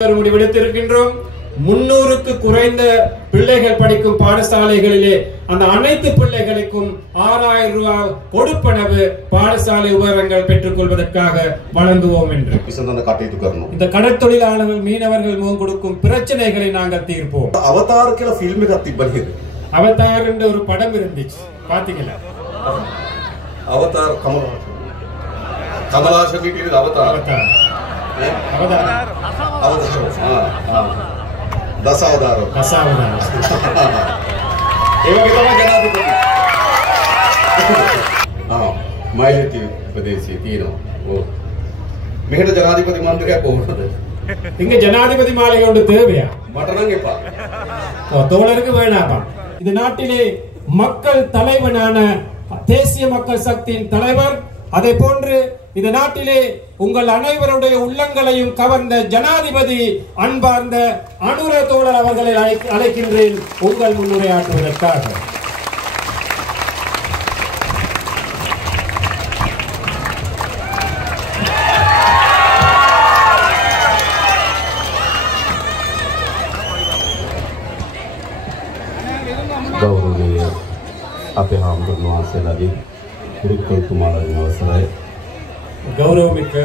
முடிவெடுத்திருக்கின்றோம். 300க்கு குறைந்த பிள்ளைகள் படிக்கும் பாடசாலைகளிலே அந்த அனைத்து பிள்ளைகளுக்கும் 6000 ரூபாய் கொடுப்பனவு பாடசாலை உபகரணங்கள் பெற்றுக் கொள்வதற்காக வழங்குவோம் என்று இந்த கடற்தொழிலாளர்கள் மீனவர்கள் முகம் கொடுக்கும் பிரச்சனைகளை நாங்கள் தீர்ப்போம். அவதார் ஃபில்ம் அவதார் என்ற ஒரு படம் இருந்துச்சு, பாத்தீங்களா? அவதார் கமலாசன் அவதார் දසවදාරෝ ඒ වගේ තමයි ජනාධිපති මයිලටි ප්‍රදේශයේ තියෙනවා. ඔව් මෙහෙට ජනාධිපති මන්ත්‍රියා කොහොමද? இங்க ஜனாதிபதி மாளிகை ஒன்று தேவையா? මට නම් එපා. தோழருக்கு வேணாமா? இந்த நாட்டிலே மக்கள் தலைவனான தேசிய மக்கள் சக்தியின் தலைவர், அதே போன்று இந்த நாட்டிலே உங்கள் அனைவருடைய உள்ளங்களையும் கவர்ந்த ஜனாதிபதி அன்பார்ந்த அனுர தோழர் அவர்களை அழைக்கின்றேன் உங்கள் முன்னுரையாற்றுவதற்காக. ගෞරවනීය අපේ හාමුදුරුවෝ වහන්සේලාගේ කුරුක්කල්තුමාලාගේ අවසරයි. கௌரவமிக்க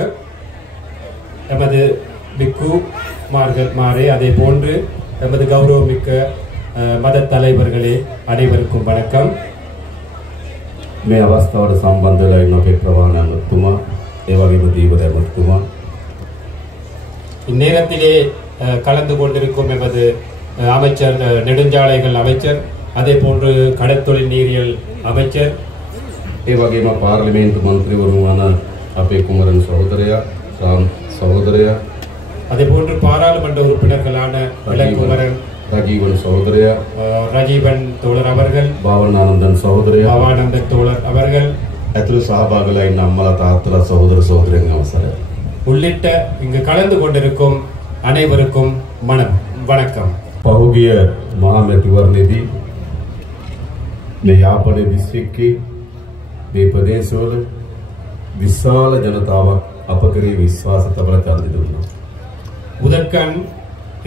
எமது பிக்கு மாரே, அதே போன்று எமது கௌரவமிக்க மத தலைவர்களே, அனைவருக்கும் வணக்கம். මේ අවස්ථාවට සම්බන්ධ වෙලා ඉන්න අපේ ප්‍රවාහන අමතුමා, ඒ වගේම දීවර අමතුමා, இந்நேரத்திலே கலந்து கொண்டிருக்கும் எமது அமைச்சர், நெடுஞ்சாலைகள் அமைச்சர், அதே போன்று கடற்தொழில் நீரியல் அமைச்சர், ඒ වගේම පාර්ලිමේන්තු මන්ත්‍රීවරුන් වන අපේ කුමරන් සහෝදරයා, රාම් සහෝදරයා, அதே போன்று பாராளுமன்ற உறுப்பினர்களான இளங்குமரன், ரஜீவன் சகோதரயா, ரஜீவன் தோழர் அவர்கள், பாவனானந்தன் சகோதரயா, பாவானந்தன் தோழர் அவர்கள், ඇතුළු සහභාගීලා ඉන්න අම්මලා තාත්තලා සහෝදර සහෝදරියන් අවසරයි. உள்ளிட்ட இங்கு கலந்து கொண்டிருக்கும் அனைவருக்கும் வணக்கம். පහුගිය මහා මැතිවරණයේදී මේ යාපනයේ දිස්ත්‍රික්කයේ මේ ප්‍රදේශවල විශාල ජනතාවක් අප කෙරෙහි විශ්වාස තබලා ඡන්දය දුන්නා. முதற்கண்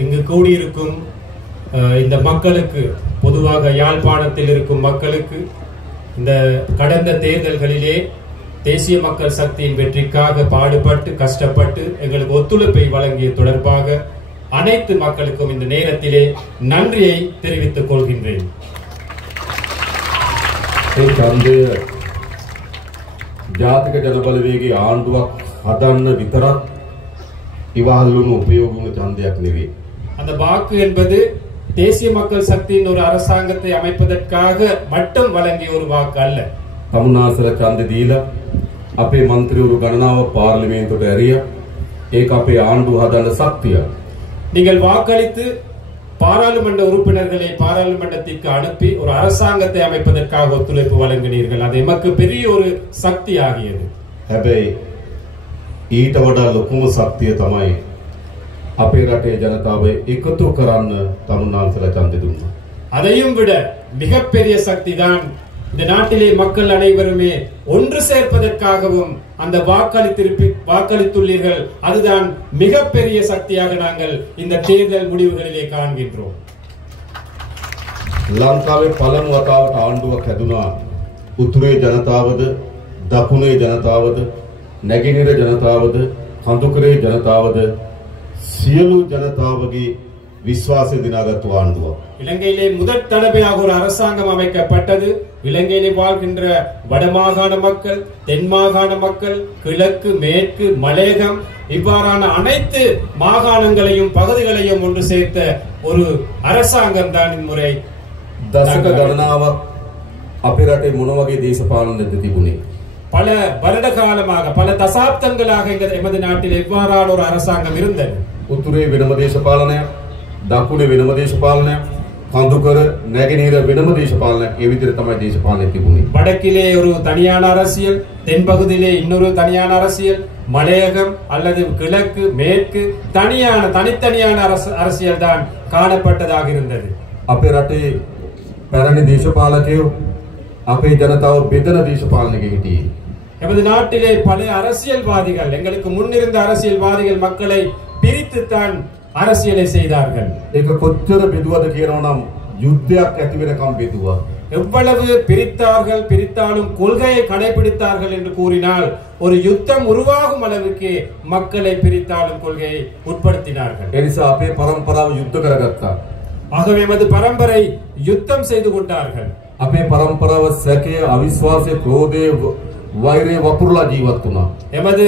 இங்கு கூடியிருக்கும் இந்த மக்களுக்கு, பொதுவாக யாழ்ப்பாணத்தில் இருக்கும் மக்களுக்கு, இந்த கடந்த தேர்தல்களிலே தேசிய மக்கள் சக்தியின் வெற்றிக்காக பாடுபட்டு கஷ்டப்பட்டு எங்களுக்கு ஒத்துழைப்பை வழங்கிய தொடர்பாக அனைத்து மக்களுக்கும் இந்த நேரத்திலே நன்றியை தெரிவித்துக் கொள்கின்றேன். ජාතික ජනබලවේගයේ ආණ්ඩුවක් හදන්න විතරක් ඉවහල් වුණු උපයෝග වුණු ඡන්දයක් නෙවෙයි. அந்த வாக்கு என்பது தேசிய மக்கள் சக்தியின் ஒரு அரசாங்கத்தை அமைப்பதற்காக மட்டும் வழங்கிய ஒரு வாக்கு அல்ல. තමුන්නාසල ඡන්දෙ දීලා අපේ മന്ത്രിවරු ගණනාව පාර්ලිමේන්තුවට ඇරියා. ඒක අපේ ආණ්ඩුව හදන්න ශක්තිය. நீங்கள் வாக்களித்து பாராளுமன்ற உறுப்பினர்களை பாராளுமன்றத்திற்கு அனுப்பி ஒரு அரசாங்கத்தை அமைப்பதற்காக ஒத்துழைப்பு வழங்கினீர்கள். அது எமக்கு பெரிய ஒரு சக்தி ஆகியது. හැබැයි ඊට වඩා ලොකුම ශක්තිය තමයි අපේ රටේ ජනතාව එකතු කරන්න තමුන්නාන්සලා ඡන්දෙ දුන්නා. அதையும் விட மிகப்பெரிய சக்தி தான் இந்த நாட்டிலே மக்கள் அனைவருமே ஒன்று சேர்ப்பதற்காகவும் அந்த வாக்களித்துள்ளீர்கள். அதுதான் மிகப்பெரிய சக்தியாக நாங்கள் இந்த தேர்தல் முடிவுகளிலே காண்கின்றோம். ලංකාවේ පළමු වතාවට ආණ්ඩුවක් හැදුනා. උතුරේ ජනතාවද, දකුණේ ජනතාවද, නැගෙනහිර ජනතාවද, කඳුකරේ ජනතාවද සියලු ජනතාවගේ விசுவாச தினாகத்து ஆண்டுவோம். இலங்கையிலே முதல் தடவையாக ஒரு அரசாங்கம் அமைக்கப்பட்டது. இலங்கையிலே வாழ்கின்ற வடமாகாண மக்கள், தென் மாகாண மக்கள், கிழக்கு, மேற்கு, மலையகம் இவ்வாறான அனைத்து மாகாணங்களையும் பகுதிகளையும் ஒன்று சேர்த்த ஒரு அரசாங்கம் தான் இம்முறை. දශක ගණනාවක් අපේ රටේ මොන වගේ දේශපාලනයක්ද තිබුණේ? பல வருட காலமாக, பல தசாப்தங்களாக எமது நாட்டில் எவ்வாறான ஒரு அரசாங்கம் இருந்தது. උතුරේ වෙනම දේශපාලනයක්, දකුණේ වෙනම දේශපාලනයක්, කඳුකර නැගෙනහිර වෙනම දේශපාලනයක්. ඒ විදිහට තමයි දේශපාලනය තිබුණේ. வடக்கிலே ஒரு தனியான அரசியல், தென்பகுதியிலே இன்னொரு தனியான அரசியல், மலையகம் அல்லது கிழக்கு, மேற்கு தனித்தனியான அரசியல் தான் காணப்பட்டதாக இருந்தது. අපේ රටේ පැරණි දේශපාලකයෝ අපේ ජනතාව බෙදන දේශපාලනයක හිටියේ. எமது நாட்டிலே பல அரசியல்வாதிகள், எங்களுக்கு முன்னிருந்த அரசியல்வாதிகள் மக்களை பிரித்துத்தான் அரசியலை செய்தார்கள். ඒක කොච්චර බෙදුවද කියනවා නම් යුද්ධයක් ඇති වෙනකම් බෙදුවා. எவ்வளவு பிரித்தார்கள், பிரித்தாலும் கொள்கையை கடைபிடித்தார்கள் என்று கூறினால் ஒரு யுத்தம் உருவாகும் அளவுக்கு மக்களை பிரித்தாலும் கொள்கையை உட்படுத்தினார்கள். ඒ නිසා අපේ පරම්පරාව යුද්ධ කරගත්තා. ஆகவே எமது பரம்பரை யுத்தம் செய்து கொண்டார்கள். අපේ පරම්පරාව සැකය, අවිශ්වාසය, ක්‍රෝධය, වෛරය වපුරලා ජීවත් වුණා. எமது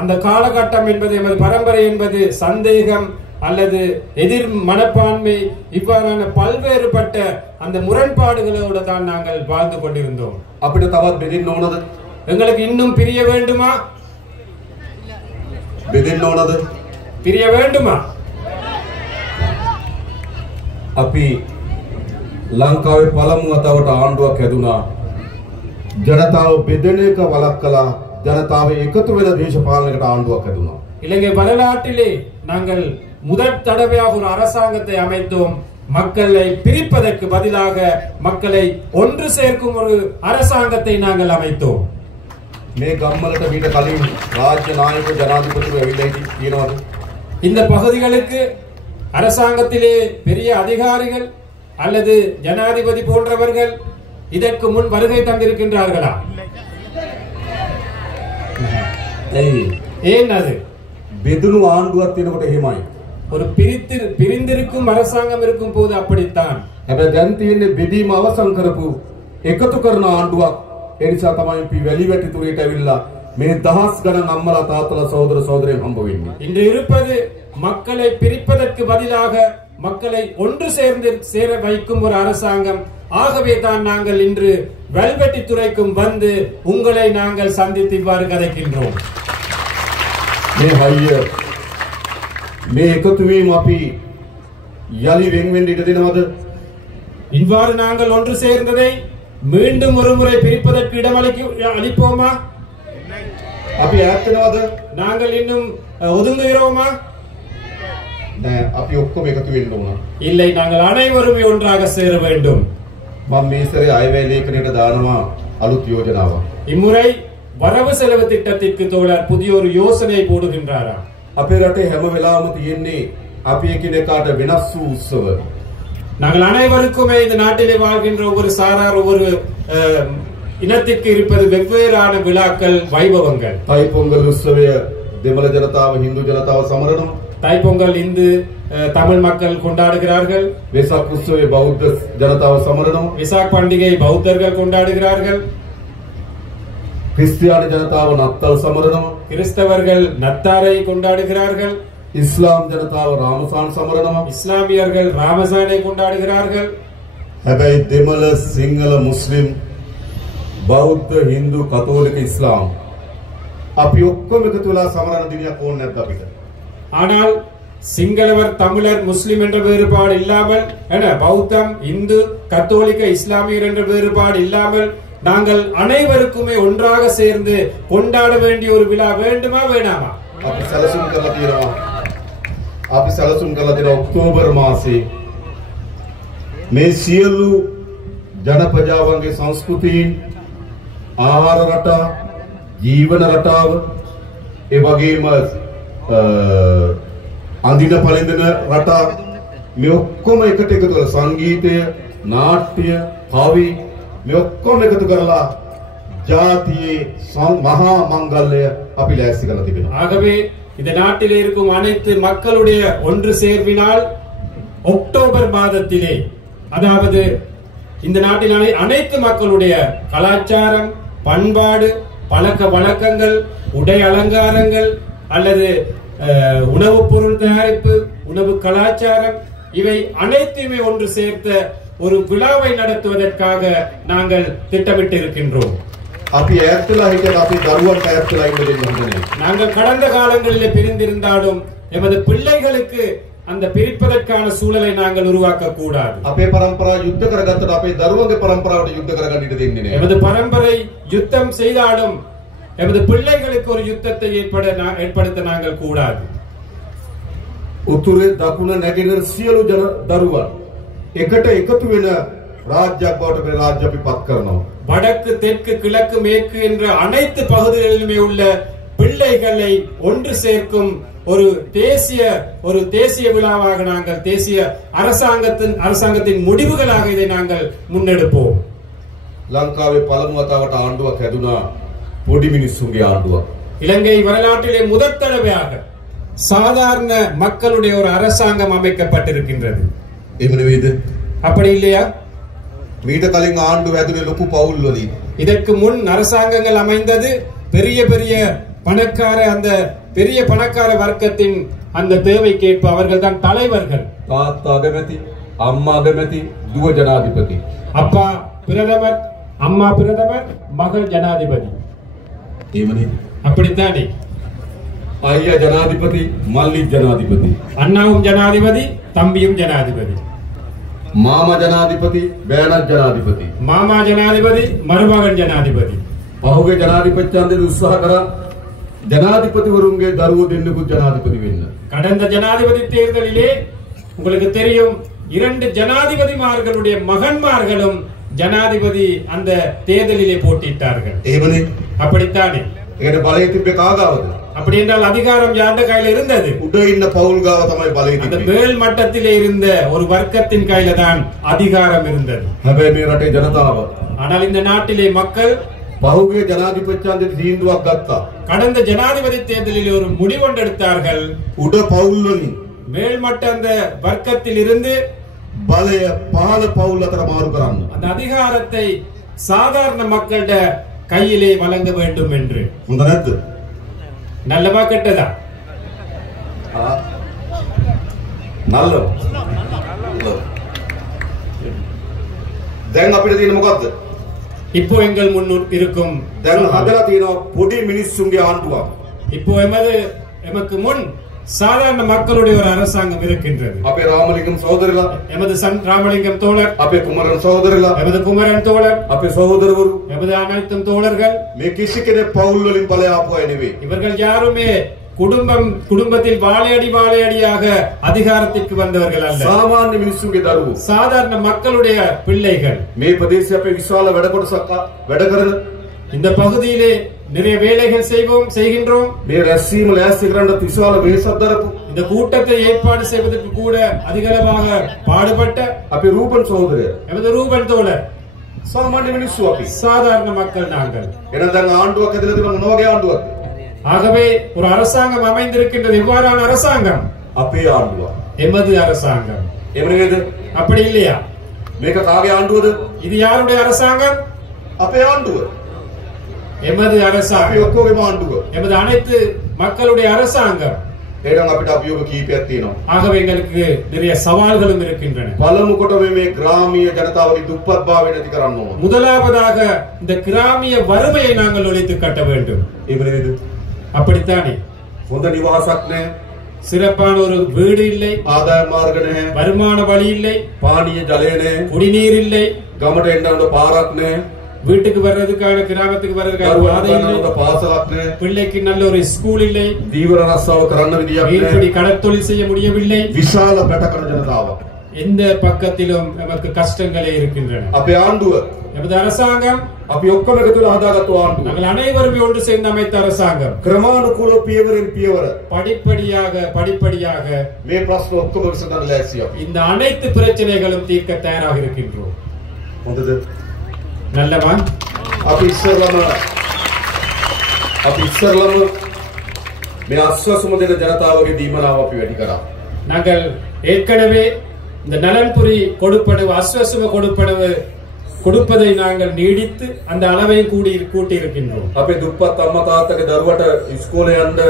அந்த காலகட்டம் என்பது, எமது பரம்பரை என்பது சந்தேகம் அல்லது எதிர் மனப்பான்மை இவ்வாறான பல்வேறுபட்ட அந்த முரண்பாடுகளோடு தான் நாங்கள் வாழ்ந்து கொண்டிருந்தோம். අපිට තවත් බෙදෙන්න ඕනද? எங்களுக்கு இன்னும் பிரிய வேண்டுமா? බෙදෙන්න ඕනද? பிரிய வேண்டுமா? අපි ලංකාවේ පළමු වතාවට ආණ්ඩුවක් හැදුනා. ජනතාව බෙදෙන එක වළක්වලා ජනතාව එකතු වෙන දේශපාලනයකට ආණ්ඩුවක් හැදුනා. இலங்கை வரலாற்றிலே நாங்கள் முதல் தடவையாக ஒரு அரசாங்கத்தை அமைத்தோம். மக்களை பிரிப்பதற்கு பதிலாக மக்களை ஒன்று சேர்க்கும் ஒரு அரசாங்கத்தை நாங்கள் அமைத்தோம். මේ ගම්වලට මීට කලින් රාජ්‍ය නායක ජනාධිපතිවරු ඇවිල්ලා කියනවාද? இந்த பகுதிகளுக்கு அரசாங்கத்திலே பெரிய அதிகாரிகள் அல்லது ஜனாதிபதி போன்றவர்கள் இதற்கு முன் வருகை தந்திருக்கின்றார்களா? ஏன் அது? බෙදුණු ආණ්ඩුවක් තියෙනකොට එහෙමයි. ஒரு பிரிந்திருக்கும் அரசாங்கம் இருக்கும் போது அப்படித்தான். හැබැයි දැන් තියෙන්නේ බෙදීම අවසන් කරපු එකතු කරන ආණ්ඩුවක්. ඒ නිසා තමයි අපි වැලිවැටි තුරේට ඇවිල්ලා මේ දහස් ගණන් අම්මලා තාත්තලා සහෝදර සහෝදරයන් හම්බ වෙන්නේ. இன்று இருப்பது மக்களை பிரிப்பதற்கு பதிலாக மக்களை ஒன்று சேர வைக்கும் ஒரு அரசாங்கம். ஆகவே தான் நாங்கள் இன்று வெல்வெட்டி துறைக்கும் வந்து உங்களை நாங்கள் சந்தித்து இவ்வாறு கதைக்கின்றோம். මේ හයිය මේ එකතු වීම අපි යලි වෙන් වෙන්න ඉඩ දෙනවද? இவ்வாறு நாங்கள் ஒன்று சேர்ந்ததை மீண்டும் ஒரு முறை பிரிப்பதற்கு இடமளிப்போமா? අපි ඈත් වෙනවද? நாங்கள் இன்னும் ஒதுங்குகிறோமா? නෑ, අපි ඔක්කොම එකතු වෙන්න ඕන. இல்லை, நாங்கள் அனைவருமே ஒன்றாக சேர வேண்டும். මම මේ සැරේ අයවැය ලේඛනයට දානවා අලුත් යෝජනාවක්. இம்முறை வரவு செலவு திட்டத்திற்கு தோழர் புதிய ஒரு யோசனை போடுகின்றாரா? අපේ රටේ හැම වෙලාවෙම තියෙන්නේ අපි එකිනෙකාට වෙනස් වූ උත්සව. நாங்கள் அனைவருக்குமே இந்த நாட்டிலே வாழ்கின்ற ஒவ்வொரு சாரார் ஒவ்வொரு இனத்திற்கு இருப்பது வெவ்வேறான விழாக்கள், வைபவங்கள். தைப்பொங்கல் உற்சவය දෙමළ ජනතාව හින්දු ජනතාව සමරනවා. தைப்பொங்கல் இந்து தமிழ் மக்கள் கொண்டாடுகிறார்கள். වෙසක් උත්සවය බෞද්ධ ජනතාව සමරනවා. விசாக் பண்டிகை பௌத்தர்கள் கொண்டாடுகிறார்கள். ක්‍රිස්තියානි ජනතාව නත්තල් සමරනවා. கிறிஸ்தவர்கள் நத்தாரை கொண்டாடுகிறார்கள். ඉස්ලාම් ජනතාව රාමසාන් සමරනවා. இஸ்லாமியர்கள் ராமசானை கொண்டாடுகிறார்கள். හැබැයි දෙමළ සිංහල මුස්ලිම් බෞද්ධ හින්දු කතෝලික ඉස්ලාම් අපි ඔක්කොම එකතු වෙලා සමරන දිනයක් ඕනේ නැද්ද අපිට? ஆனால் சிங்களவர், தமிழர், முஸ்லிம் என்ற வேறுபாடு இல்லாமல், பௌத்தம், இந்து, கத்தோலிக்க, இஸ்லாமியர் என்ற வேறுபாடு இல்லாமல் நாங்கள் அனைவருக்குமே ஒன்றாக சேர்ந்து கொண்டாட வேண்டிய ஒரு விழா வேண்டுமா வேண்டாமா? අපි සැලසුම් කරලා තියෙනවා. අපි සැලසුම් කරලා තියෙන ඔක්තෝබර් මාසේ මේ සියලු ජනපජාවන්ගේ සංස්කෘතීන්, ආහාර රටා, ජීවන රටාව, ඒ වගේම අඳින පළඳින රටා, මේ ඔක්කොම එකට එකතු කරලා සංගීතය, නාට්‍ය, කවි මේ ඔක්කොම එකතු කරලා ජාතියේ මහා මංගල්‍යය අපි ලෑස්ති කරලා තිබෙනවා. ஆகவே இந்த நாட்டிலே இருக்கும் அனைத்து மக்களுடைய ஒன்று சேர்வினால் அக்டோபர் மாதத்திலே, அதாவது இந்த நாட்டில் அனைத்து மக்களுடைய கலாச்சாரம், பண்பாடு, பழக்க வழக்கங்கள், உடை அலங்காரங்கள் அல்லது உணவுப் பொருள் தயாரிப்பு, உணவு கலாச்சாரம், இவை அனைத்துமே ஒன்று சேர்த்த ஒரு விழாவை நடத்துவதற்காக நாங்கள் திட்டமிட்டு இருக்கின்றோம். අපි ඈත්ලා හිටියත් අපි දරුවන්ට ඈත්ලා ඉන්න දෙන්නේ නැහැ. நாங்கள் கடந்த காலங்களிலே பிரிந்திருந்தாலும் எமது பிள்ளைகளுக்கு அந்த பிரிப்பதற்கான சூழலை நாங்கள் உருவாக்க கூடாது. අපේ පරම්පරාව යුද්ධ කරගත්තට අපේ දරුවන්ගේ පරම්පරාවට යුද්ධ කරගන්න ඉඩ දෙන්නේ නැහැ. எமது பரம்பரை யுத்தம் செய்தாலும் எமது பிள்ளைகளுக்கு ஒரு யுத்தத்தை ஏற்படுத்த நாங்கள் கூடாது. උතුරේ දකුණ නැගෙනහිර සියලු දරුවන් එකට එකතු වෙන ராஜ்யයක් බවට මේ රාජ්‍ය අපි පත් කරනවා. வடக்கு, தெற்கு, கிழக்கு, மேற்கு என்ற அனைத்து பகுதிகளிலுமே உள்ள பிள்ளைகளை ஒன்று சேர்க்கும் ஒரு தேசிய விழாவாக நாங்கள் தேசிய அரசாங்கத்தின் முடிவுகளாக இதை நாங்கள் முன்னெடுப்போம். ලංකාවේ පළමු වතාවට ආණ්ඩුවක් හැදුනා පොඩි මිනිස්සුන්ගේ ආණ්ඩුවක්. இலங்கை வரலாற்றிலே முதல் தடவையாக சாதாரண மக்களுடைய ஒரு அரசாங்கம் அமைக்கப்பட்டிருக்கின்றது. එහෙම නෙවෙයිද? அப்படி இல்லையா? මීට කලින් ආණ්ඩුව හැදුනේ ලොකු පවුල් වලින්. இதற்கு முன் அரசாங்கங்கள் அமைந்தது பெரிய பணக்கார வர்க்கத்தின் அந்த தேவைக்கேற்ப அவர்கள் தான் தலைவர்கள். තාත්තා අගමැති, අම්මා අගමැති, දුව ජනාධිපති. அப்பா பிரதமர், அம்மா பிரதமர், மகள் ஜனாதிபதி. එහෙමනේ. அப்படித்தானே? අයියා ජනාධිපති, මල්ලි ජනාධිපති. அண்ணாவும் ஜனாதிபதி, தம்பியும் ஜனாதிபதி. මාමා ජනාධිපති, බෑනත් ජනාධිපති. மாமா ஜனாதிபதி, மருமகன் ஜனாதிபதி. පහුගේ ජනාධිපතියන්ගේ උත්සාහ කරා ජනාධිපතිවරුන්ගේ දරුවෝ දෙන්නෙකුත් ජනාධිපති වෙන්න. கடந்த ஜனாதிபதி தேர்தலிலே உங்களுக்கு தெரியும் 2 ஜனாதிபதிமார்களுடைய மகன்மார்களும் ஜனாதிபதி அந்த தேர்தலிலே போட்டியிட்டார்கள். එහෙමනේ. அப்படித்தானே? ඒකට බලය තිබ්බේ කාගාවද? அப்படி என்றால் அதிகாரம் யாருடைய கையில இருந்தது? උඩ ඉන්න පවුල් ගාව තමයි බලය அந்த තිබ්බේ. மேல் மட்டத்திலே இருந்த ஒரு வர்க்கத்தின் கையில தான் அதிகாரம் இருந்தது. හැබැයි මේ රටේ ජනතාව ஆனால் இந்த நாட்டிலே மக்கள் පහුගේ ජනාධිපතියන්ගේ තීන්දුවක් ගත්තා. கடந்த ஜனாதிபதி தேர்தலில் ஒரு முடிவெடுத்தார்கள். උඩ පවුල් වලින් மேல்மட்ட அந்த வர்க்கத்தில் இருந்து බලය පහළ පවුල් අතර මාරු කරන්න. அந்த அதிகாரத்தை சாதாரண மக்களிட கையிலே வழங்க வேண்டும் என்று. හොඳ නැද්ද? நல்லவா கெட்டதா? නල්ල. දැන් අපිට තියෙන මොකද්ද? இப்போ எங்கள் முன் இருக்கும் දැන් හදලා තියෙනවා පොඩි මිනිස්සුන්ගේ ආණ්ඩුවක්. இப்போ எமக்கு முன் சாதாரண மக்களுடைய ஒரு அரசாங்கம் இருக்கின்றது. අපේ රාමලිංගම් සහෝදරලා, எமது ராமலிங்கம் தோழர், අපේ කුමරන් සහෝදරලා, எமது குமரன் தோழர், අපේ සහෝදරවරු எமது அனைத்தும் தோழர்கள். මේ කිසි කෙනෙක් පවුල් වලින් බලය ආපු අය නෙවෙයි. இவர்கள் யாருமே குடும்பத்தில் வாழையடியாக அதிகாரத்திற்கு வந்தவர்கள் அல்ல. සාමාන්‍ය මිනිස්සුන්ගේ දරුවෝ. சாதாரண மக்களுடைய பிள்ளைகள். මේ ප්‍රදේශයේ අපේ විශාල වැඩ කොටසක් වැඩ කරන இந்த பகுதியிலே நிறைய வேலைகள் செய்கின்றோம். මේ රැස්වීම ලෑස්ති කරන්න විශාල වෙහෙසක් දරපු இந்த கூட்டத்தை ஏற்பாடு செய்வதற்கு கூட அதிகளவாக பாடுபட்ட අපේ රූපන් සහෝදරය எமது ரூபன் தோழர். සාමාන්‍ය මිනිස්සු අපි. சாதாரண மக்கள் நாங்கள். එහෙනම් දැන් ආණ්ඩුවක් හැදලා තියෙනවා මොන වගේ ආණ්ඩුවක්ද? ஆகவே ஒரு அரசாங்கம் அமைந்திருக்கின்றது. எவ்வாறான அரசாங்கம்? අපේ ආණ්ඩුව. எமது அரசாங்கம். එහෙම නෙවෙයිද? அப்படி இல்லையா? මේක කාගේ ආණ්ඩුවද? இது யாருடைய அரசாங்கம்? අපේ ආණ්ඩුව. எமது අපි அரசாங்கம். ඔක්කොගේම ආණ්ඩුව. எமது அனைத்து மக்களுடைய அரசாங்கம். එහෙනම් අපිට අභියෝග කීපයක් තියෙනවා. ஆகவே எங்களுக்கு நிறைய சவால்களும் இருக்கின்றன. පළමු කොට මේ ග්‍රාමීය ජනතාවගේ දුප්පත් භාවය නැති කරන්න ඕන. முதலாவதாக இந்த கிராமிய வறுமையை நாங்கள் ஒழித்து கட்ட வேண்டும். එහෙම නෙවෙයිද? அப்படித்தானே? හොඳ නිවාසක් නැහැ. சிறப்பான ஒரு வீடு இல்லை, ආදාය මාර්ග නැහැ. வருமான வழி இல்லை, පානීය ජලය නැහැ. குடிநீர் இல்லை, ගමට එන්න හොඳ පාරක් නැහැ. வீட்டுக்கு வர்றதுக்கான கிராமத்துக்கு வர்றதுக்கான பாதை இல்லை, හොඳ පාසලක් නැහැ. பிள்ளைக்கு நல்ல ஒரு ஸ்கூல் இல்லை, දීවර රස්සාව කරන්න විදියක් மீன்பிடி නැහැ. கடற்தொழில் செய்ய முடியவில்லை. විශාල පැටකන ජනතාවක්. எந்த பக்கத்திலும் நமக்கு கஷ்டங்களே இருக்கின்றன. අපේ ආණ්ඩුව நமது அரசாங்கம், අපි ඔක්කොම එකතු වෙලා හදාගත්තු ආණ්ඩුව. நாங்கள் அனைவருமே ஒன்று சேர்ந்து அமைத்த அரசாங்கம். ක්‍රමානුකූලව පියවරෙන් පියවර படிப்படியாக මේ ප්‍රශ්න ඔක්කොම විසඳන්න ලෑස්ති අපි. இந்த அனைத்து பிரச்சனைகளும் தீர்க்க தயாராக இருக்கின்றோம். හොඳද? நல்லவா? අපි ඉස්සරලම මේ අස්වැසුම දෙන ජනතාවගේ දීමනාව අපි වැඩි කරා. நாங்கள் ஏற்கனவே இந்த நலன்புரி அஸ்வசும கொடுப்பதை நாங்கள் நீடித்து அந்த அளவை கூட்டி இருக்கின்றோம். අපේ දුප්පත් අම්මා තාත්තගේ දරුවට ඉස්කෝලේ යන්න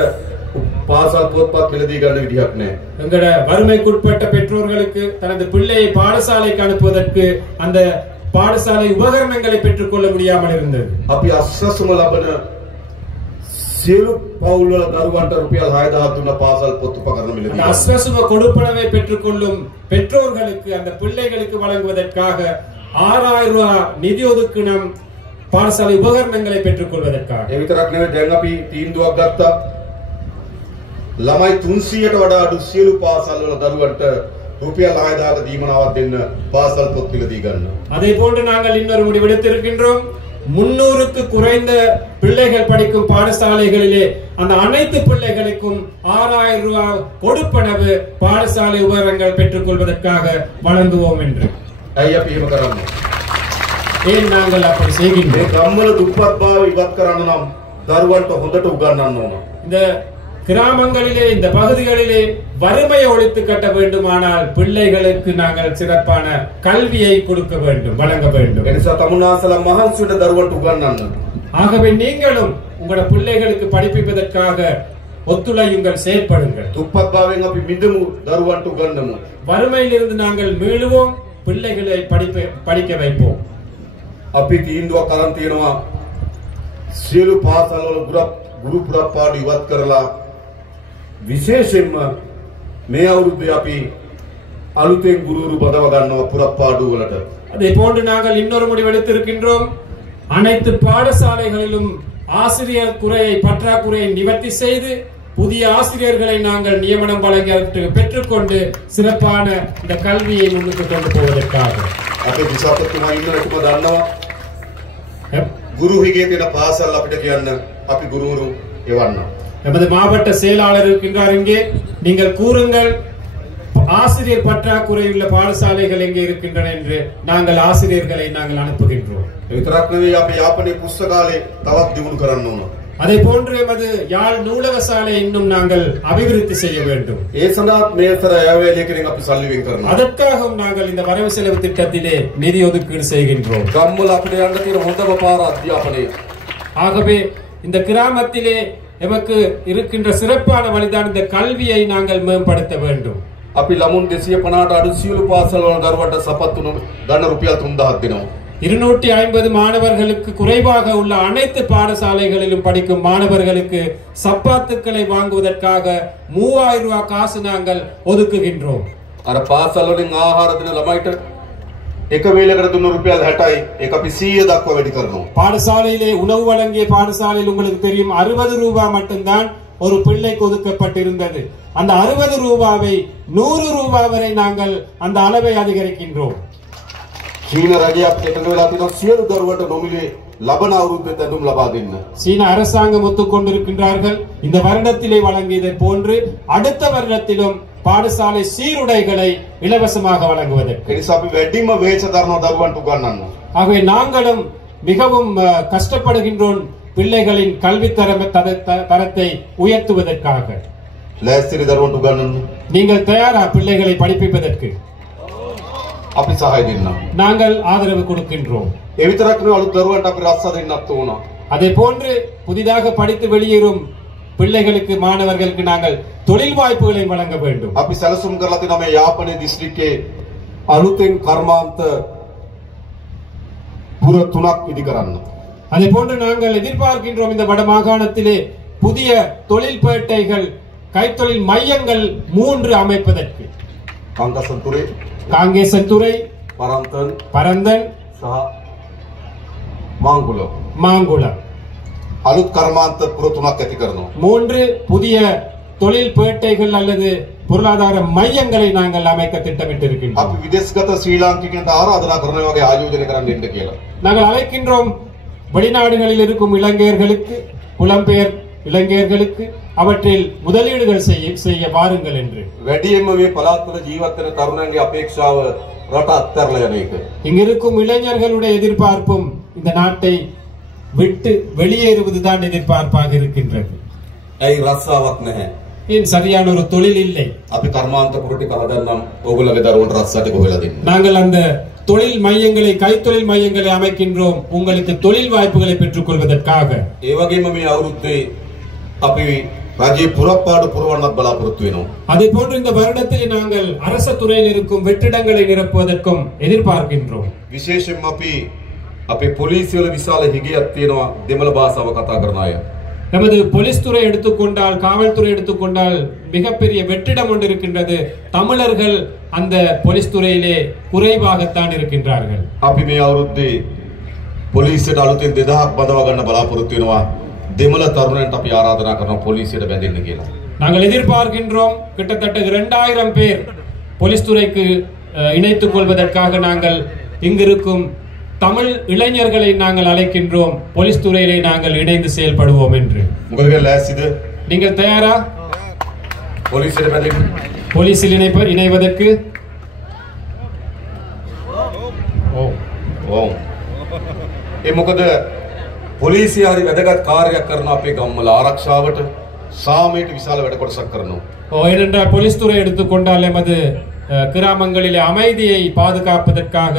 පාසල් පොත්පත් මිලදී ගන්න විදිහක් නැහැ. எங்கட வறுமைக்குட்பட்ட பெற்றோர்களுக்கு தனது பிள்ளையை பாடசாலைக்கு அனுப்புவதற்கு அந்த பாடசாலை உபகரணங்களை பெற்றுக்கொள்ள முடியாமல் இருந்தது. අපි අස්වැසුම ලබන සියලු පවුල් වල දරුවන්ට රුපියල් 6000 දුන්න පාසල් පොත් උපකරණ මිලදී. அந்த அஸ்வசும கொடுப்பனவை பெற்றுக்கொள்ளும் பெற்றோர்களுக்கு அந்த பிள்ளைகளுக்கு வழங்குவதற்காக 6000 ரூபாய் நிதி ஒதுக்கினம் பாடசாலை உபகரணங்களை பெற்றுக்கொள்வதற்காக. ඒ විතරක් නෙවෙයි දැන් අපි තීන්දුවක් ගත්තා. ළමයි 300ට වඩා අඩු සියලු පාසල් වල දරුවන්ට රුපියල් 6000ක දීමනාවක් දෙන්න පාසල් පොත් මිලදී ගන්න. அதே போன்று நாங்கள் இன்னொரு முடிவெடுத்திருக்கின்றோம். 300க்கு குறைந்த பிள்ளைகள் படிக்கும் பாடசாலைகளிலே அந்த அனைத்து பிள்ளைகளுக்கும் 6000 ரூபாய் கொடுப்பனவு பாடசாலை உபகரணங்கள் பெற்றுக் கொள்வதற்காக வழங்குவோம் என்று. ஏன் நாங்கள் அப்படி செய்கின்றோம்? இந்த கிராமங்களிலே இந்த பகுதிகளிலே வறுமையை ஒழித்து கட்ட வேண்டுமானால் பிள்ளைகளுக்கு நாங்கள் சிறப்பான கல்வியை கொடுக்க வேண்டும், வழங்க வேண்டும். ஆகவே நீங்களும் உங்களோட பிள்ளைகளுக்கு படிப்பிப்பதற்காக ஒத்துழையுங்கள், செயற்படுங்கள். வறுமையிலிருந்து நாங்கள் மீளுவோம், பிள்ளைகளை படிக்க வைப்போம். අපි තීන්දුවක් අරන් තියෙනවා සියලු පාසල්වල ගුරු පුරප්පාඩු ඉවත් කරලා විශේෂයෙන්ම මේ අවුරුද්දේ අපි අලුතෙන් ගුරුවරු බදව ගන්නවා පුරප්පාඩු වලට. அதே போன்று நாங்கள் இன்னொரு முடிவு எடுத்திருக்கின்றோம். அனைத்து பாடசாலைகளிலும் ஆசிரியர் குறையை பற்றாக்குறையை நிவர்த்தி செய்து புதிய ஆசிரியர்களை நாங்கள் நியமனம் வழங்கி பெற்றுக்கொண்டு சிறப்பான இந்த கல்வியை முன்னுக்கு கொண்டு போவதற்காக. අපේ දිසාපතිතුමා ඉන්නකොම දන්නවා ගුරු හිගේ තියෙන පාසල් අපිට කියන්න අපි ගුරුවරු එවන්න. நமது மாவட்ட செயலாளர் இருக்கின்றார் இங்கே, நீங்கள் கூறுங்கள் ஆசிரியர் பற்றாக்குறை உள்ள பாடசாலைகள் எங்கே இருக்கின்றன என்று நாங்கள் ஆசிரியர்களை நாங்கள் அனுப்புகின்றோம். විතරක් නෙවෙයි අපි යාපනයේ පුස්තකාලේ තවත් දියුණු කරන්න ඕන. அதே போன்று எமது யாழ் நூலக சாலை இன்னும் நாங்கள் அபிவிருத்தி செய்ய வேண்டும். ඒ සඳහා මේතර ඇවැලේකින් අපි සල්ලි වෙන් කරනවා. அதற்காகவும் நாங்கள் இந்த வரவு செலவு திட்டத்திலே நிதி ஒதுக்கீடு செய்கின்றோம். ගම්වල අපිට යන්න තියෙන හොඳම පාර අධ්‍යාපනය. ஆகவே இந்த கிராமத்திலே எமக்கு இருக்கின்ற சிறப்பான வழிதான் இந்த கல்வியை நாங்கள் மேம்படுத்த வேண்டும். අපි ළමුන් 250ට අඩු සියලු පාසල් වල දරුවන්ට සපත්තු ගන්න රුපියල් 3000ක් දෙනවා. 250 மாணவர்களுக்கு குறைவாக உள்ள அனைத்து பாடசாலைகளிலும் படிக்கும் மாணவர்களுக்கு சப்பாத்துக்களை வாங்குவதற்காக 3000 ரூபாய் காசு நாங்கள் ஒதுக்குகின்றோம். අර පාසල් වලින් ආහාර දෙන ළමයිට එක වේලකට දුන්න රුපියල් 60යි ඒක අපි 100 දක්වා වැඩි කරනවා. பாடசாலையிலே உணவு வழங்கிய பாடசாலையில் உங்களுக்கு தெரியும் 60 ரூபாய் மட்டும்தான் ஒரு பிள்ளைக்கு ஒதுக்கப்பட்டிருந்தது. அந்த 60 ரூபாவை 100 ரூபாய் வரை நாங்கள் அந்த அளவை அதிகரிக்கின்றோம். சீன රජයක් එකඟ වෙලා තියෙනවා සියලු දරුවන්ට නොමිලේ ලබන අවුරුද්දේ තැනුම් ලබා දෙන්න. சீன அரசாங்கம் ஒத்துக்கொண்டிருக்கின்றார்கள். இந்த வருடத்திலே வழங்கியதை போன்று அடுத்த வருடத்திலும் பாடசாலை சீருடைகளை இலவசமாக வழங்குவதற்கு. ඒ නිසා අපි වැඩිම වේච දරන දරුවන්ට උගන්වන්න. ஆகவே நாங்களும் மிகவும் கஷ்டப்படுகின்றோம் பிள்ளைகளின் கல்வி தரத்தை உயர்த்துவதற்காக. ලෑස්තිරි දරුවන්ට උගන්වන්න. நீங்கள் தயாரா பிள்ளைகளை படிப்பிப்பதற்கு? අපි සහාය දෙන්නම්. நாங்கள் ஆதரவு கொடுக்கின்றோம். ඒ විතරක් නෙවෙයි අලුත් දරුවන්ට අපි රස්සා දෙන්නත් ඕන. அதே போன்று புதிதாக படித்து வெளியேறும் பிள்ளைகளுக்கு மாணவர்களுக்கு நாங்கள் தொழில் வாய்ப்புகளை வழங்க வேண்டும். අපි සැලසුම් කරලා තියෙනවා මේ යාපනයේ දිස්ත්‍රික්කයේ අලුතෙන් කර්මාන්ත පුර 3ක් ඉදි කරන්න. அதே போன்று நாங்கள் எதிர்பார்க்கின்றோம் இந்த வட மாகாணத்திலே புதிய தொழில் பேட்டைகள் கைத்தொழில் மையங்கள் 3 அமைப்பதற்கு. காங்கேசன்துறை, காங்கேசன்துறை, பரந்தன் සහ මාංගුල. மாங்குளம். අලුත් කර්මාන්ත පුර 3ක් ඇති කරනවා. 3 புதிய தொழில் பேட்டைகள் அல்லது பொருளாதார மையங்களை நாங்கள் அமைக்க திட்டமிட்டிருக்கின்றோம். අපි විදේශගත ශ්‍රී ලාංකිකයන්ට ආරාධනා කරන වගේ ආයෝජනය කරන්න ඉන්න කියලා. நாங்கள் அழைக்கின்றோம் வெளிநாடுகளில் இருக்கும் இலங்கையர்களுக்கு, புலம்பெயர் இலங்கையர்களுக்கு அவற்றில் முதலீடுகள் செய்ய வாருங்கள் என்று. වැඩියෙන්ම මේ පළාත්වල ජීවත් වෙන තරුණයන්ගේ අපේක්ෂාව රට අත්හැරලා යන එක. இங்கிருக்கும் இளைஞர்களுடைய எதிர்பார்ப்பும் இந்த நாட்டை விட்டு வெளியேறுவதுதான் எதிர்பார்ப்பாக இருக்கின்றது. ඇයි රස්සාවක් නැහැ? ஏன் சரியான ஒரு தொழில் இல்லை? අපි කර්මාන්ත පුර ටික හදන්නම් ඕගොල්ලෝගේ දරුවන්ට රස්සා ටික හොයලා දෙන්න. நாங்கள் அந்த தொழில் மையங்களை, கைத்தொழில் மையங்களை அமைக்கின்றோம் உங்களுக்கு தொழில் வாய்ப்புகளை பெற்றுக் கொள்வதற்காக. ඒ වගේම මේ අවුරුද්දේ අපි රජයේ පුරප්පාඩු පුරවන්නත් බලාපොරොත්තු වෙනවා. அதே போன்று இந்த வருடத்தில் நாங்கள் அரச துறையில் இருக்கும் வெற்றிடங்களை நிரப்புவதற்கும் எதிர்பார்க்கின்றோம். විශේෂයෙන්ම අපි අපේ පොලිසිය වල විශාල හිගයක් තියෙනවා දෙමළ භාෂාව කතා කරන අය. நமது போலீஸ் துறை எடுத்துக்கொண்டால், காவல்துறை எடுத்துக்கொண்டால் மிகப்பெரிய வெற்றிடம் ஒன்று இருக்கின்றது. தமிழர்கள் அந்த போலீஸ் துறையிலே குறைவாகத்தான் இருக்கின்றார்கள். අපි මේ අවුරුද්දේ පොලිසියට අලුතෙන් 2000ක් බඳවා ගන්න බලාපොරොත්තු වෙනවා. දෙමළ තරුණයන්ට අපි ආරාධනා කරනවා පොලිසියට බැඳෙන්න කියලා. நாங்கள் எதிர்பார்க்கின்றோம் கிட்டத்தட்ட 2000 பேர் போலீஸ் துறைக்கு இணைத்துக் கொள்வதற்காக நாங்கள் இங்கிருக்கும் தமிழ் இளைஞர்களை நாங்கள் அழைக்கின்றோம், போலீஸ் துறையிலே நாங்கள் இணைந்து செயல்படுவோம் என்று. நீங்கள் தயாரா? போலீஸில் இணைவதற்கு? පොලිසිය හරි වැදගත් කාර්යයක් කරන අපේ ගම්වල ආරක්ෂාවට සාමයට විශාල වැඩ කොටසක් කරනවා. ஏனென்றால் போலீஸ் துறை எடுத்துக்கொண்டால் எமது கிராமங்களிலே அமைதியை பாதுகாப்பதற்காக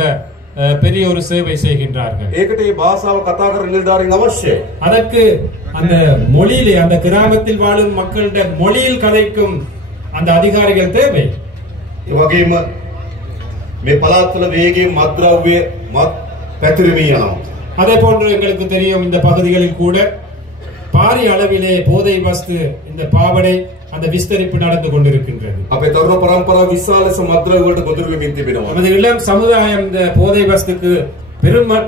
பெரிய ஒரு சேவை செய்கின்றார்கள். ඒකට මේ භාෂාව කතා කරන නිලධාරීන් අවශ්‍යයි. அதற்கு அந்த மொழியிலே, அந்த கிராமத்தில் வாழும் மக்களுடைய மொழியில் கதைக்கும் அந்த அதிகாரிகள் தேவை. ඒ වගේම මේ පළාත්වල වේගයෙන් මත්ද්‍රව්‍ය පැතිරෙමින් යනවා. அதே போன்று எங்களுக்கு தெரியும், இந்த பகுதிகளில் கூட பாரிய அளவிலே போதை வஸ்து, இந்த பாவடை, அந்த விஸ்தரிப்பு நடந்து கொண்டிருக்கின்றது. අපේ තරුණ පරම්පරාව විශාල මත්ද්‍රව්‍ය වලට ගොදුරු වෙමින් තිබෙනවා. நமது இளம் சமுதாயம் இந்த போதை வஸ்துக்கு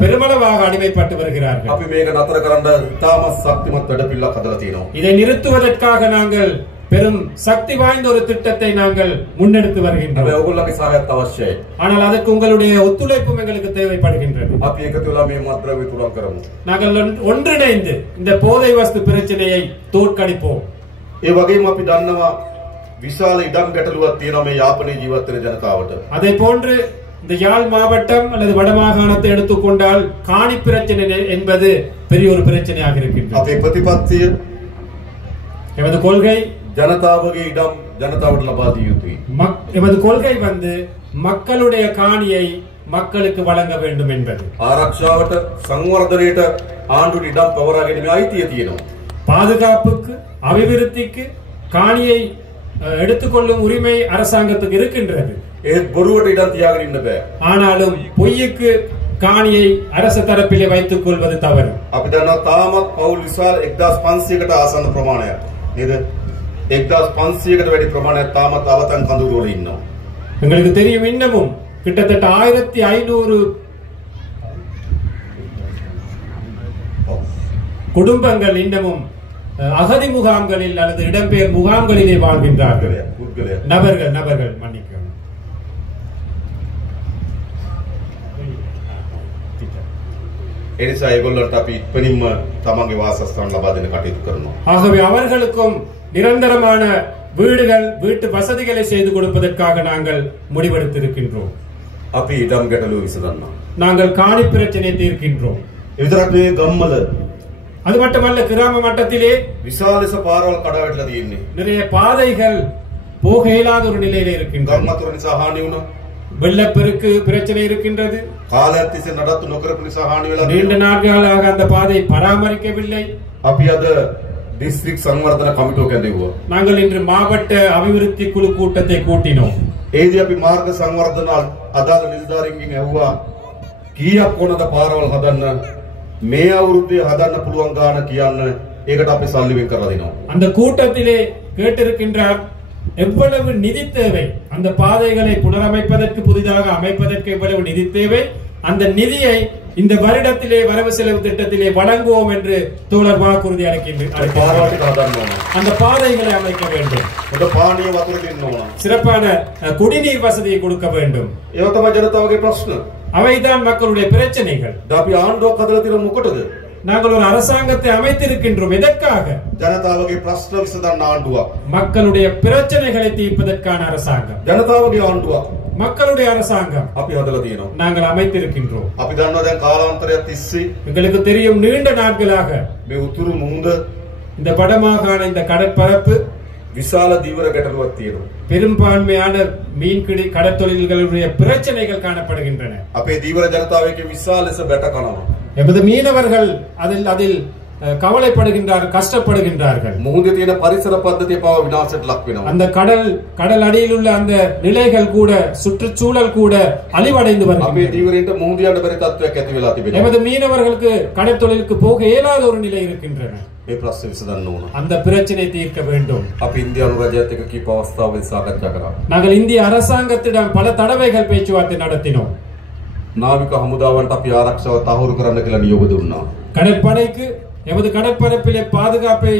பெருமளவாக அடிமைப்பட்டு வருகிறார்கள். අපි මේක නතර කරන්න ඉතාමත් ශක්තිමත් වැඩපිළිවෙලක් හදලා තියෙනවා. இதை நிறுத்துவதற்காக நாங்கள் பெரும் சக்தி வாய்ந்த ஒரு திட்டத்தை நாங்கள் முன்னெடுத்து வருகின்றோம். ඔයගොල්ලෝගේ සහායත් අවශ්‍යයි. ஆனால் அதற்கு உங்களுடைய ஒத்துழைப்பும் எங்களுக்கு தேவைப்படுகின்றது. අපි එකතු වෙලා මේ මත්ද්‍රව්‍ය තුරන් කරමු. நாங்கள் ஒன்றிணைந்து இந்த போதை வஸ்து பிரச்சனையை தோற்கடிப்போம். ඒ වගේම අපි දන්නවා විශාල ඉඩම් ගැටලුවක් තියෙනවා මේ යාපනයේ ජීවත් වෙන ජනතාවට. அதே போன்று இந்த யாழ் மாவட்டம் அல்லது வடமாகாணத்தை எடுத்துக்கொண்டால் காணி பிரச்சனை என்பது பெரிய ஒரு பிரச்சனையாக இருக்கின்றது. අපේ ප්‍රතිපත්තිය எமது கொள்கை ජනතාවගේ ඉඩම් ජනතාවට ලබා දිය යුතුයි. எமது கொள்கை மக்களுடைய காணியை மக்களுக்கு வழங்க வேண்டும் என்பது. ආරක්ෂාවට සංවර්ධනයට ආණ්ඩුවට ඉඩම් පවරා ගැනීමේ අයිතිය තියෙනවා. பாதுகாப்புக்கு, அபிவிருத்திக்கு காணியை எடுத்துக்கொள்ளும் உரிமை அரசாங்கத்துக்கு இருக்கின்றது. ඒත් බොරුවට ඉඩම් තියාගෙන ඉන්න බෑ. ஆனாலும் பொய்யுக்கு காணியை அரசு தரப்பிலே வைத்துக் கொள்வது தவறு. අපි දන්නවා තාමත් පවුල් විශාල 1500කට ආසන්න ප්‍රමාණයක් නේද? 1500කට වැඩි ප්‍රමාණයක් තාමත් අවතන් කඳුරු වල ඉන්නවා. உங்களுக்கு தெரியும், இன்னமும் கிட்டத்தட்ட 1500 குடும்பங்கள் இன்னமும் அகதி முகாம்களில் அல்லது இடம்பெயர் முகாம்களிலே வாழ்கின்றார்கள். நபர்கள் மன்னிக்கணும். එනිසා ඒගොල්ලන්ට අපි ඉක්මනින්ම තමන්ගේ වාසස්ථාන ලබා දෙන්න කටයුතු කරනවා. ஆகவே அவர்களுக்கும் நிரந்தரமான வீடுகள், வீட்டு வசதிகளை செய்து கொடுப்பதற்காக நாங்கள் முடிவெடுத்திருக்கின்றோம். අපි ඉඩම් ගැටලුව විසඳනවා. நாங்கள் காணி பிரச்சனை தீர்க்கின்றோம். ඒ විතරක් නෙවෙයි ගම්වල அது மட்டுமல்ல, கிராம மட்டத்திலே විශාල ලෙස පාරවල් කඩා වැටලා තියෙන්නේ. நிறைய பாதைகள் போக இயலாத ஒரு நிலையில இருக்கின்றன. ගම් වතුර නිසා හානි වුණා. வெள்ளப்பெருக்கு பிரச்சனை இருக்கின்றது. කාලයක් තිස්සේ නඩත්තු නොකරපු නිසා හානි වෙලා நீண்ட நாட்களாக அந்த பாதை பராமரிக்கவில்லை. අපි අද දිස්ත්‍රික් සංවර්ධන කමිටුවක් ඇඳෙව්වා. நாங்கள் இன்று மாவட்ட அபிவிருத்தி குழு கூட்டத்தை கூட்டினோம். ඒදී අපි මාර්ග සංවර්ධන අදාළ නිලධාරීන්ගෙන් ඇහුවා කීයක් ඕනද පාරවල් හදන්න, මේ අවුරුද්දේ හදන්න පුළුවන් ගාන කියන්න. ඒකට අපි සල්ලි වෙන් කරලා දෙනවා. அந்த கூட்டத்திலே கேட்டிருக்கின்றார், எவ்வளவு நிதி தேவை, அந்த பாதைகளை புனரமைப்பதற்கு, புதிதாக அமைப்பதற்கு எவ்வளவு நிதி தேவை, அந்த நிதியை இந்த வருடத்திலே வரவு செலவு திட்டத்திலே வழங்குவோம் என்று தோழர் வாக்குறுதி அளிக்கின்றார். அந்த பாதைகளை அமைக்க வேண்டும், சிறப்பான குடிநீர் வசதியை கொடுக்க வேண்டும். அவைதான் மக்களுடைய பிரச்சனைகள். நாங்கள் ஒரு அரசாங்கத்தை அமைத்திருக்கின்றோம். எதற்காக? ஜனதாவுக்கு பிரශ්න විසඳන්න ආණ්ඩුවක්. மக்களுடைய பிரச்சனைகளை தீர்ப்பதற்கான அரசாங்கம். ජනතාවගේ ආණ්ඩුවක්. மக்களுடைய அரசாங்கம் අපි හදලා තියෙනවා. நாங்கள் அமைத்திருக்கின்றோம். අපි දන්නවා දැන් කාලාන්තරයක් තිස්සේ எங்களுக்கு தெரியும், நீண்ட நாட்களாக මේ උතුරු මුහුද, இந்த வடமாகாண இந்த கடற்பரப்பு විශාල දීවර ගැටලුවක් තියෙනවා. பெரும்பான்மையான மீன்பிடி கடற்தொழில்களுடைய பிரச்சனைகள் காணப்படுகின்றன. අපේ දීවර ජනතාවගේ විශාල ලෙස බැට කනවා. எமது மீனவர்கள் அதில் கவலைப்படுகின்றார்கள், கஷ்டப்படுகின்றார்கள். මුහුදේ තියෙන පරිසර පද්ධතිය පව විනාශයට ලක් වෙනවා. அந்த கடல் அடியில் உள்ள அந்த நிலைகள் கூட, சுற்றுச்சூழல் கூட அழிவடைந்து வருகிறது. අපේ දීවරෙන්ට මුහුද යන්න බැරි තත්ත්වයක් ඇති වෙලා තිබෙනවා. எமது மீனவர்களுக்கு கடற்தொழிலுக்கு போக இயலாத ஒரு நிலை இருக்கின்றன. මේ ප්‍රශ්න විසඳන්න ඕන. அந்த பிரச்சனை தீர்க்க வேண்டும். අපි ඉන්දියානු රජයත් එක්ක කීප අවස්ථාවකදී සාකච්ඡා කරා. நாங்கள் இந்திய அரசாங்கத்திடம் பல தடவைகள் பேச்சுவார்த்தை நடத்தினோம். නාවික හමුදාවන්ට අපි ආරක්ෂාව තහවුරු කරන්න කියලා නියෝග දුන්නා. கடற்படைக்கு எமது கடற்பரப்பிலே பாதுகாப்பை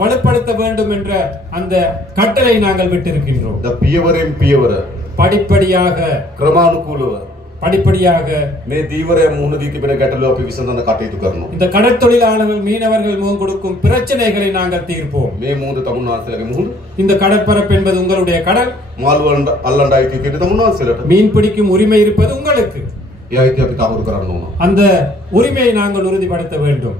வலுப்படுத்த வேண்டும் என்ற அந்த கட்டளை நாங்கள் விட்டிருக்கின்றோம். පියවරෙන් පියවර படிப்படியாக, ක්‍රමානුකූලව படிப்படியாக මේ දීවරය මුහුණ දී තිබෙන ගැටලුව අපි විසඳන්න කටයුතු කරනවා. இந்த கடற்தொழிலாளர்கள் மீனவர்கள் முகம் கொடுக்கும் பிரச்சனைகளை நாங்கள் தீர்ப்போம். මේ මුහුණ තමුන්නාන්සේලාගේ මුහුණ. இந்த கடற்பரப்பு என்பது உங்களுடைய கடல். මාළු අල්ලන්න අයිති තියෙන තමුන්නාන්සේලාට. மீன் பிடிக்கும் உரிமை இருப்பது உங்களுக்கு. ඒ අයිතිය අපි තහවුරු කරන්න ඕන. அந்த உரிமையை நாங்கள் உறுதிப்படுத்த வேண்டும்.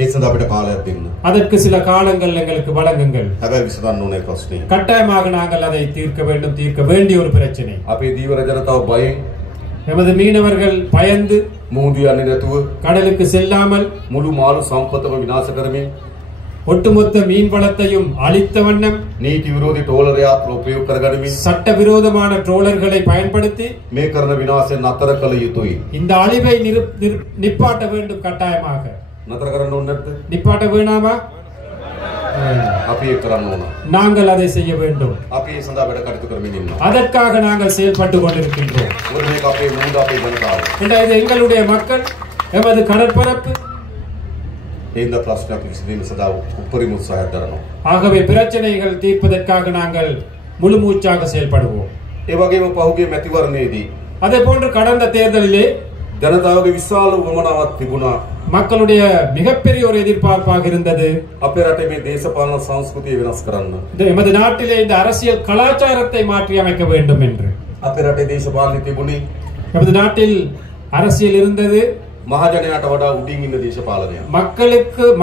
ඒ සඳහා අපිට කාලයක් දෙන්න. அதற்கு சில காலங்கள் எங்களுக்கு வழங்குங்கள். හැබැයි විසඳන්න ඕනේ ප්‍රශ්නේ. கட்டாயமாக நாங்கள் அதை தீர்க்க வேண்டும், தீர்க்க வேண்டிய ஒரு பிரச்சனை. අපේ දීවර ජනතාව බයෙන් எமது மீனவர்கள் பயந்து මුහුදු යන්නේ නැතුව கடலுக்கு செல்லாமல் මුළු මාළු සම්පතම විනාශ කරමින් ஒட்டுமொத்த மீன் வளத்தையும் அழித்த வண்ணம் නීති විරෝධී ට්‍රෝලර් යාත්‍ර උපයෝග කරගනිමින් சட்டவிரோதமான ட்ரோலர்களை பயன்படுத்தி මේ කරන විනාශය නතර කළ යුතුයි. இந்த அழிவை நிப்பாட்ட வேண்டும். கட்டாயமாக නතර කරන්න ඕනේ නැද්ද? நிப்பாட்ட வேணாமா? අපි ඒක කරන්න ඕන. நாங்கள் அதை செய்ய வேண்டும். අපි ඒ සඳහා වැඩ කටයුතු කරමින් ඉන්නවා. அதற்காக நாங்கள் செயல்பட்டு கொண்டிருக்கின்றோம். මොකද මේක අපේ මුහුද අපේ ජනතාව. இது எங்களுடைய மக்கள், எமது கடற்பரப்பு. இந்த ප්‍රශ්නයක් විසඳීම සඳහා උපරිම උත්සාහයක් දරනවා. ஆகவே பிரச்சனைகள் தீர்ப்பதற்காக நாங்கள் முழு மூச்சாக செயல்படுவோம். ඒ වගේම පහුගිය මැතිවරණයේදී அதே போன்று கடந்த தேர்தலிலே ජනතාවගේ විශාල වමනාවක් තිබුණා. மக்களுடைய மிகப்பெரிய ஒரு எதிர்பார்ப்பாக இருந்தது අපේ රටේ මේ දේශපාලන සංස්කෘතිය වෙනස් කරන්න. எமது நாட்டிலே இந்த அரசியல் கலாச்சாரத்தை மாற்றி அமைக்க வேண்டும் என்று. අපේ රටේ දේශපාලනය තිබුණේ எமது நாட்டில் அரசியல் இருந்தது. මහජනයාට වඩා උඩින් ඉන්න දේශපාලනයක්.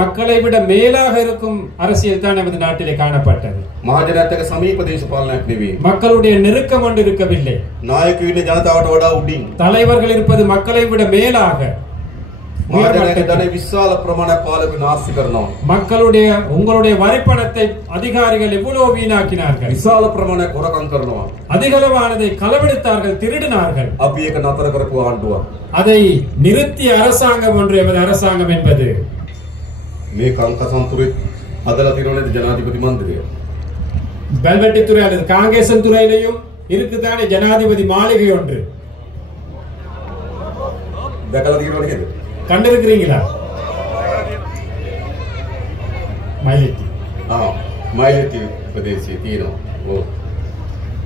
மக்களை விட மேலாக இருக்கும் அரசியல் தான் எமது நாட்டிலே காணப்பட்டது. මහජනයාට එක්ක සමීප දේශපාලනයක් නෙවෙයි. மக்களுடைய நெருக்கம் ஒன்று இருக்கவில்லை. නායකයෝ ඉන්නේ ජනතාවට වඩා උඩින්. தலைவர்கள் இருப்பது மக்களை விட மேலாக. මහජනයාගේ ධනෙ විශාල ප්‍රමාණයක් පාලක නාස්ති කරනවා. உங்களுடைய வரிப்பணத்தை அதிகாரிகள் எவ்வளவு வீணாக்கினார்கள். විශාල ප්‍රමාණයක් හොරකම් කරනවා. அதிகளவானதை களவெடுத்தார்கள், திருடினார்கள். අපි ඒක නතර කරපු ආණ්ඩුවක්. அதை நிறுத்திய அரசாங்கம் ஒன்று எமது அரசாங்கம் என்பது. මේ කංක සම්පූර්ණ හදලා තියෙනවනේ ජනාධිපති මන්දිරය. பெல்வெட்டித்துறை அல்லது காங்கேசன் துறையிலையும் இருக்குதானே ஜனாதிபதி மாளிகை ஒன்று. දැකලා තියෙනවද නේද? கண்டிருக்கிறீங்களா? මයිලිටි. මයිලිටි ප්‍රදේශයේ තියෙනවා. ඔව්.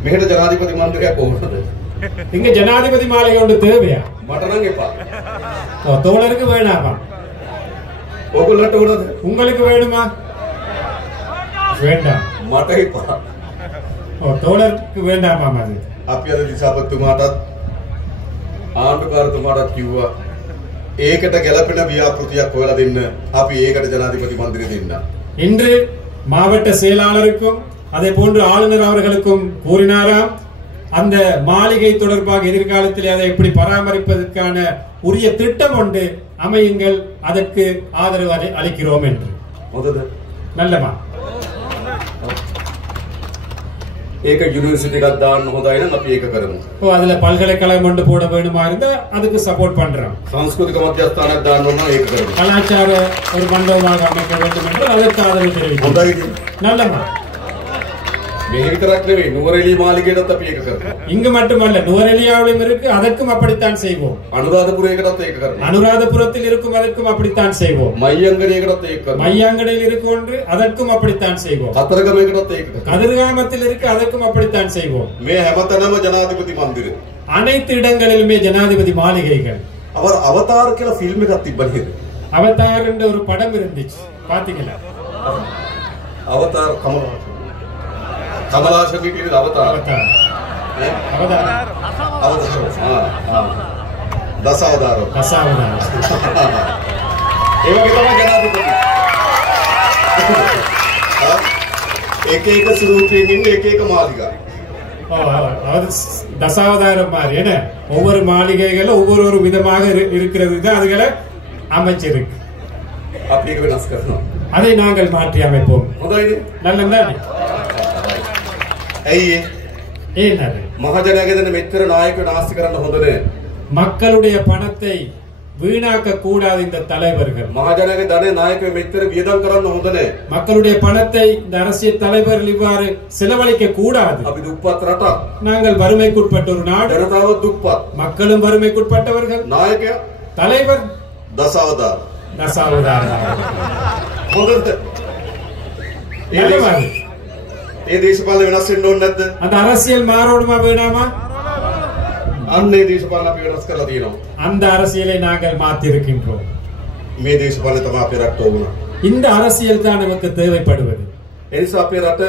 මෙහෙට ජනාධිපති මන්දිරයක් කොහොමද? இங்க ஜனாதிபதி மாளிகை ஒன்று தேவையா? මට නම් එපා. தோழருக்கு வேணாமா? ඔයගොල්ලන්ට ඕනද? உங்களுக்கு வேணுமா? வேண்டாம். මට එපා. தோழருக்கு வேண்டாமா அது? අපි අද දිසාපතිතුමාටත් ආණ්ඩුකාරතුමාටත් කිව්වා ඒකට ගැළපෙන ව්‍යාපෘතියක් හොයලා දෙන්න. අපි ඒකට ජනාධිපති මන්දිරය දෙන්න. இன்று மாவட்ட செயலாளருக்கும் அதே போன்று ஆளுநர் அவர்களுக்கும் கூறினாராம், அந்த மாளிகை தொடர்பாக எதிர்காலத்தில் அதை எப்படி பராமரிப்பதற்கான உரிய திட்டம் ஒன்று அமையுங்கள், அதற்கு ஆதரவு அளிக்கிறோம் என்று. நல்லமா? ඒක යුනිවර්සිටි එකක් දාන්න හොඳයි නම් අපි ඒක කරමු. அதுல பல்கலைக்கழகம் ஒன்று போட வேணுமா இருந்தா அதுக்கு சப்போர்ட் பண்றோம். සංස්කෘතික මධ්‍යස්ථානයක් දාන්න ඕන නම් ඒක කරමු. கலாச்சார ஒரு மண்டபமாக அமைக்க வேண்டும் என்று அதற்கு ஆதரவு தெரிவிக்கிறோம். හොඳයි. நல்லமா? මෙහෙ විතරක් නෙවෙයි නුවරඑළිය මාලිගයටත් අපි ඒක කරමු. இங்கு மட்டுமல்ல, நுவரெலியாவிலும் இருக்கு, அதற்கும் அப்படித்தான் செய்வோம். අනුරාධපුරයකටත් ඒක කරමු. அனுராதபுரத்தில் இருக்கும் அதற்கும் அப்படித்தான் செய்வோம். මයංගණයකටත් ඒක කරමු. மையாங்கடையில் இருக்கு ஒன்று, அதற்கும் அப்படித்தான் செய்வோம். කතරගමයකටත් ඒක කරමු. கதிர்காமத்தில் இருக்கு, அதற்கும் அப்படித்தான் செய்வோம். මේ හැමතැනම ජනාධිපති මන්දිරය. அனைத்து இடங்களிலுமே ஜனாதிபதி மாளிகைகள். அவர் அவதார் කියලා ෆිල්ම් එකක් තිබ්බ නේද? அவதார் என்ற ஒரு படம் இருந்துச்சு, பாத்தீங்களா? அவதார் கமலாசன் கிட்ட அவதார். දසවදාර. ඒ වගේ තමයි ජනාධිපති. එක එක ස්වරූපයෙන් ඉන්න එක එක මාලිගා. தசாவதாரம் மாதிரி என்ன, ஒவ்வொரு மாளிகைகளும் ஒவ்வொரு விதமாக இருக்கிறது தான் அதுகளை அமைச்சிருக்கு. அப்படி வெனஸ் කරනවා. அதை நாங்கள் மாற்றி அமைப்போம். හොඳයිද? நல்லதுதானே? ඇයි என்னது? මහජනයාගේ දෙන මෙච්චර නායකයෝ නාස්ති කරන්න හොඳ නෑ. மக்களுடைய பணத்தை வீணாக்க கூடாது இந்த தலைவர்கள். මහජනයාගේ ධනෙ නායකයෝ මෙච්චර වියදම් කරන්න හොඳ නෑ. மக்களுடைய பணத்தை இந்த அரசியல் தலைவர்கள் இவ்வாறு செலவழிக்க கூடாது. අපි දුප්පත් රටක්. நாங்கள் வறுமைக்குட்பட்ட ஒரு நாடு. ජනතාව දුප්පත්. மக்களும் வறுமைக்குட்பட்டவர்கள். නායකයා தலைவர் දසවදාර. දසවදාර. හොඳද? ඒ දේශපාලන වෙනස් වෙන්න ඕනේ නැද්ද? அந்த அரசியல் மாறணுமா வேணாமா? අන්නේ දේශපාලන අපි වෙනස් කරලා තියෙනවා. அந்த அரசியலை நாங்கள் மாற்றிருக்கின்றோம். මේ දේශපාලන තමයි අපේ රට ඕන. இந்த அரசியல் தான் நமக்கு தேவைப்படுவது. ඒ නිසා අපේ රට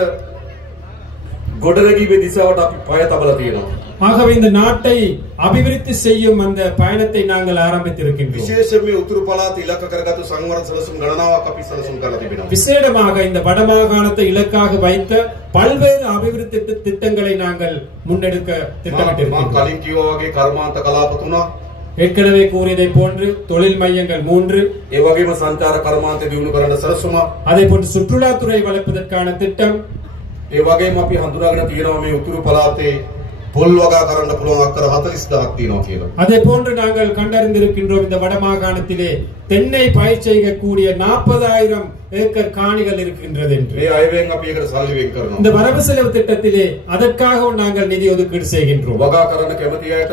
ගොඩනැගීමේ දිශාවට අපි පය තබලා තියෙනවා. ஆகவே இந்த நாட்டை அபிவிருத்தி செய்யும் அந்த பயணத்தை நாங்கள் ஆரம்பித்திருக்கின்றோம். විශේෂයෙන් මේ උතුරු පළාත ඉලක්ක කරගත්තු සංවර්ධන සැලසුම් ගණනාවක් අපි සැලසුම් කරලා තිබෙනවා. விசேடமாக இந்த வடமாகாணத்தை இலக்காக வைத்த பல்வேறு அபிவிருத்தி திட்டங்களை நாங்கள் முன்னெடுக்க திட்டமிட்டிருக்கிறோம். කලින් කිව්වා වගේ කර්මාන්ත කලාප 3ක්, ஏற்கனவே கூறியதை போன்று தொழில் மையங்கள் 3, ඒ වගේම සංචාර කර්මාන්ත දියුණු කරන්න සැලසුමක්, அதே போன்று சுற்றுலாத்துறை வளர்ப்பதற்கான திட்டம், ඒ වගේම අපි හඳුනාගෙන තියෙනවා මේ උතුරු පළාතේ පොල් වගා කරන්න පුළුවන් අක්කර 40000ක් තියෙනවා කියලා. அதே போன்று நாங்கள் கண்டறிந்திருக்கின்றோம் இந்த வடமாகாணத்திலே தென்னை பயிர் செய்யக்கூடிய 40000 ஏக்கர் காணிகள் இருக்கின்றது என்று. මේ අයවෙන් අපි ඒකට සල්ලි වෙන් කරනවා. இந்த வரவு செலவு திட்டத்திலே அதற்காக நாங்கள் நிதி ஒதுக்கீடு செய்கின்றோம். වගා කරන්න කැමති අයට,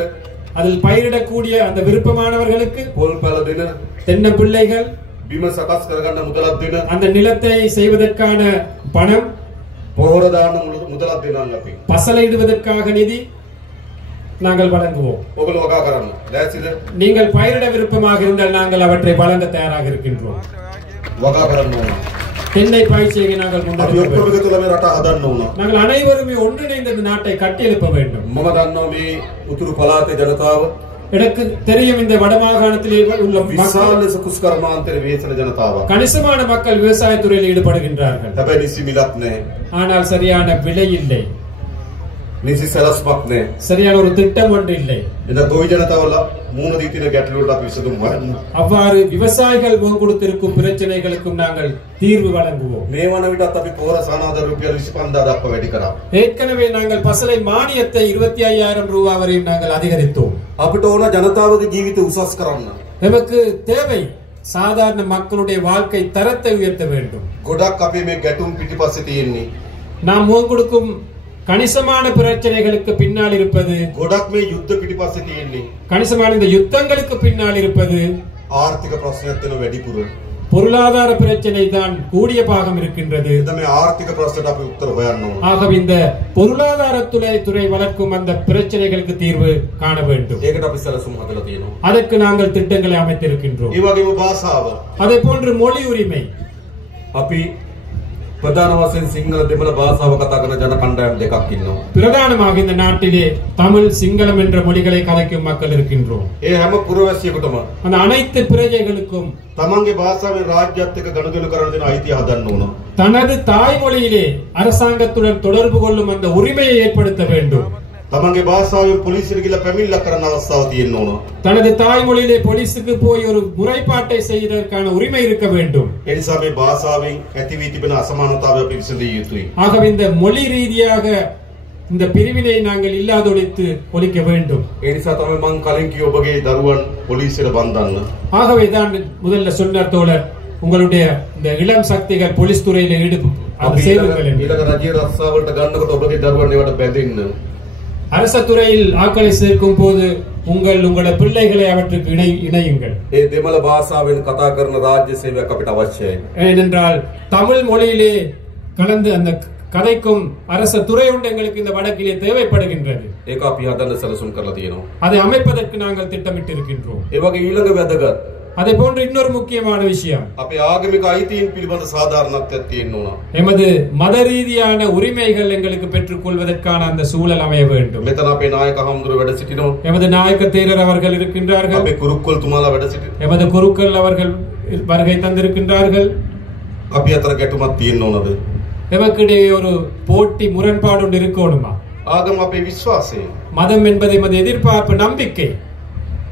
அதில் பயிரிடக்கூடிய அந்த விருப்பமானவர்களுக்கு පොල් පැල දෙන, தென்னை பிள்ளைகள், බිම සකස් කරගන්න මුදලක් දෙන, அந்த நிலத்தை செய்வதற்கான பணம், පොහොර දාන්න මුදලක් දෙනවා අපි. பசலையிடுவதற்காக நிதி நாங்கள் வழங்குவோம். ඔගොල්ලෝ වගා කරන්න. දැසිද? நீங்கள் பயிரிட விருப்பமாக இருந்தால் நாங்கள் அவற்றை வழங்க தயாராக இருக்கின்றோம். වගා කරන්න ඕන. தென்னை பயிர் செய்ய நாங்கள் අපි முன்னெடுக்க ඔක්කොම வேண்டும். එකතුලා මේ රට හදන්න ඕන. நாங்கள் அனைவருமே ஒன்றிணைந்த இந்த நாட்டை கட்டியெழுப்ப வேண்டும். මම දන්නවා මේ උතුරු පළාතේ ජනතාව எனக்கு தெரியும் இந்த வடமாகாணத்திலே உள்ள மக்கள் විශාල ලෙස කුස් කර්මාන්තයේ වේසන ජනතාවක්. கணிசமான மக்கள் விவசாயத்துறையில் ஈடுபடுகின்றார்கள். හැබැයි නිසි මිලක් නැහැ. ஆனால் சரியான விலை இல்லை, නිසි සැලැස්මක් නැහැ. சரியான ஒரு திட்டம் ஒன்று இல்லை. එද ගොවි ජනතාවල මූණ දී තියෙන ගැටලුවට අපි විසඳුම් හොයන්න. அவ்வாறு விவசாயிகள் முன் கொடுத்திருக்கும் பிரச்சனைகளுக்கும் நாங்கள் தீர்வு வழங்குவோம். මේ වන විටත් අපි පොහොර සානාද රුපියල් 25000 දක්වා වැඩි කරා. ஏற்கனவே நாங்கள் பசலை மானியத்தை 25000 ரூபாய் வரையும் நாங்கள் அதிகரித்தோம். අපිට ඕන ජනතාවගේ ජීවිත උසස් කරන්න. நமக்கு தேவை சாதாரண மக்களுடைய வாழ்க்கை தரத்தை உயர்த்த வேண்டும். ගොඩක් අපේ මේ ගැටුම් පිටිපස්සේ තියෙන්නේ. நாம் முன் கொடுக்கும் கணிசமான பிரச்சனைகளுக்கு பின்னால் இருப்பது, ගොඩක් මේ යුද්ධ පිටිපස්සේ තියෙන්නේ. கணிசமான இந்த யுத்தங்களுக்கு பின்னால் இருப்பது ආර්ථික ප්‍රශ්නයක් වෙන වැඩිපුර. பொருளாதார பிரச்சனை தான் கூடிய பாகம் இருக்கின்றது. එද මේ ආර්ථික ප්‍රශ්නට අපි උත්තර හොයන්න ඕන. ஆகவே இந்த பொருளாதாரத்துறை வளர்க்கும் அந்த பிரச்சனைகளுக்கு தீர்வு காண வேண்டும். ඒකට අපි සැලසුම් හදලා තියෙනවා. அதற்கு நாங்கள் திட்டங்களை அமைத்திருக்கின்றோம். ඒ වගේම භාෂාව. அதே போன்று மொழி உரிமை. අපි ප්‍රධාන වශයෙන් සිංහල දෙමළ භාෂාව කතා කරන ජන කණ්ඩායම් දෙකක් ඉන්නවා. பிரதானமாக இந்த நாட்டிலே தமிழ், சிங்களம் என்ற மொழிகளை கதைக்கும் மக்கள் இருக்கின்றோம். ඒ හැම පුරවැසියෙකුටම அந்த அனைத்து பிரஜைகளுக்கும் තමන්ගේ භාෂාවෙන් රාජ්‍යයත් එක්ක ගනුදෙනු කරන දෙන අයිතිය හදන්න ඕන. தனது தாய்மொழியிலே அரசாங்கத்துடன் தொடர்பு கொள்ளும் அந்த உரிமையை ஏற்படுத்த வேண்டும். තමන්ගේ භාෂාවෙන් පොලිසියට ගිහලා පැමිණිල්ලක් කරන්න අවස්ථාව තියෙන්න ඕන. தனது தாய்மொழியிலே போலீஸுக்கு போய் ஒரு முறைப்பாட்டை செய்வதற்கான உரிமை இருக்க வேண்டும். ඒ නිසා මේ භාෂාවෙන් ඇති වී තිබෙන අසමානතාවය අපි විසඳිය යුතුයි. ஆகவே இந்த மொழி ரீதியாக இந்த பிரிவினை நாங்கள் இல்லாதொழித்து ஒழிக்க வேண்டும். ඒ නිසා තමයි මම කලින් කිව්ව ඔබගේ දරුවන් පොලිසියට බන්ධන්න. ஆகவே தான் முதல்ல சொன்னார் தோழர், உங்களுடைய இந்த இளம் சக்திகள் போலீஸ் துறையில අපි சேருங்கள் என்று. ඊළඟ රජයේ රස්සාවලට ගන්නකොට ඔබගේ දරුවන් ඒවට බැඳෙන්න. அரச துறையில் ஆட்களை சேர்க்கும் போது உங்களோட பிள்ளைகளை அவற்றுக்கு இணையுங்கள். ඒ දෙමළ භාෂාවෙන් කතා කරන රාජ්‍ය සේවයක් අපිට අවශ්‍යයි. ஏனென்றால் தமிழ் மொழியிலே கலந்து அந்த கதைக்கும் அரச துறை ஒன்று எங்களுக்கு இந்த வடக்கிலே தேவைப்படுகின்றது. ඒක අපි හදන්න සැලසුම් කරලා තියෙනවා. அதை அமைப்பதற்கு நாங்கள் திட்டமிட்டு இருக்கின்றோம். ඒ වගේ ඊළඟ වැදගත් அதே போன்று இன்னொரு முக்கியமான விஷயம், අපේ ආගමික අයිතීන් පිළිබඳ සාධාරණත්වයක් තියෙන්න ඕන. எமது மத ரீதியான உரிமைகள் எங்களுக்கு பெற்றுக் கொள்வதற்கான அந்த சூழல் அமைய வேண்டும். මෙතන අපේ නායක හමුදුර වැඩ සිටිනවා. எமது நாயக்க தேரர் அவர்கள் இருக்கின்றார்கள். අපේ කුරුක්කල් තුමාලා වැඩ සිටිනවා. எமது குருக்கள் அவர்கள் வருகை தந்திருக்கின்றார்கள். අපි අතර ගැටුමක් තියෙන්න ඕනද? எமக்கிடையே ஒரு போட்டி முரண்பாடு ஒன்று இருக்கணுமா? ආගම අපේ විශ්වාසය. மதம் என்பது எமது எதிர்பார்ப்பு, நம்பிக்கை.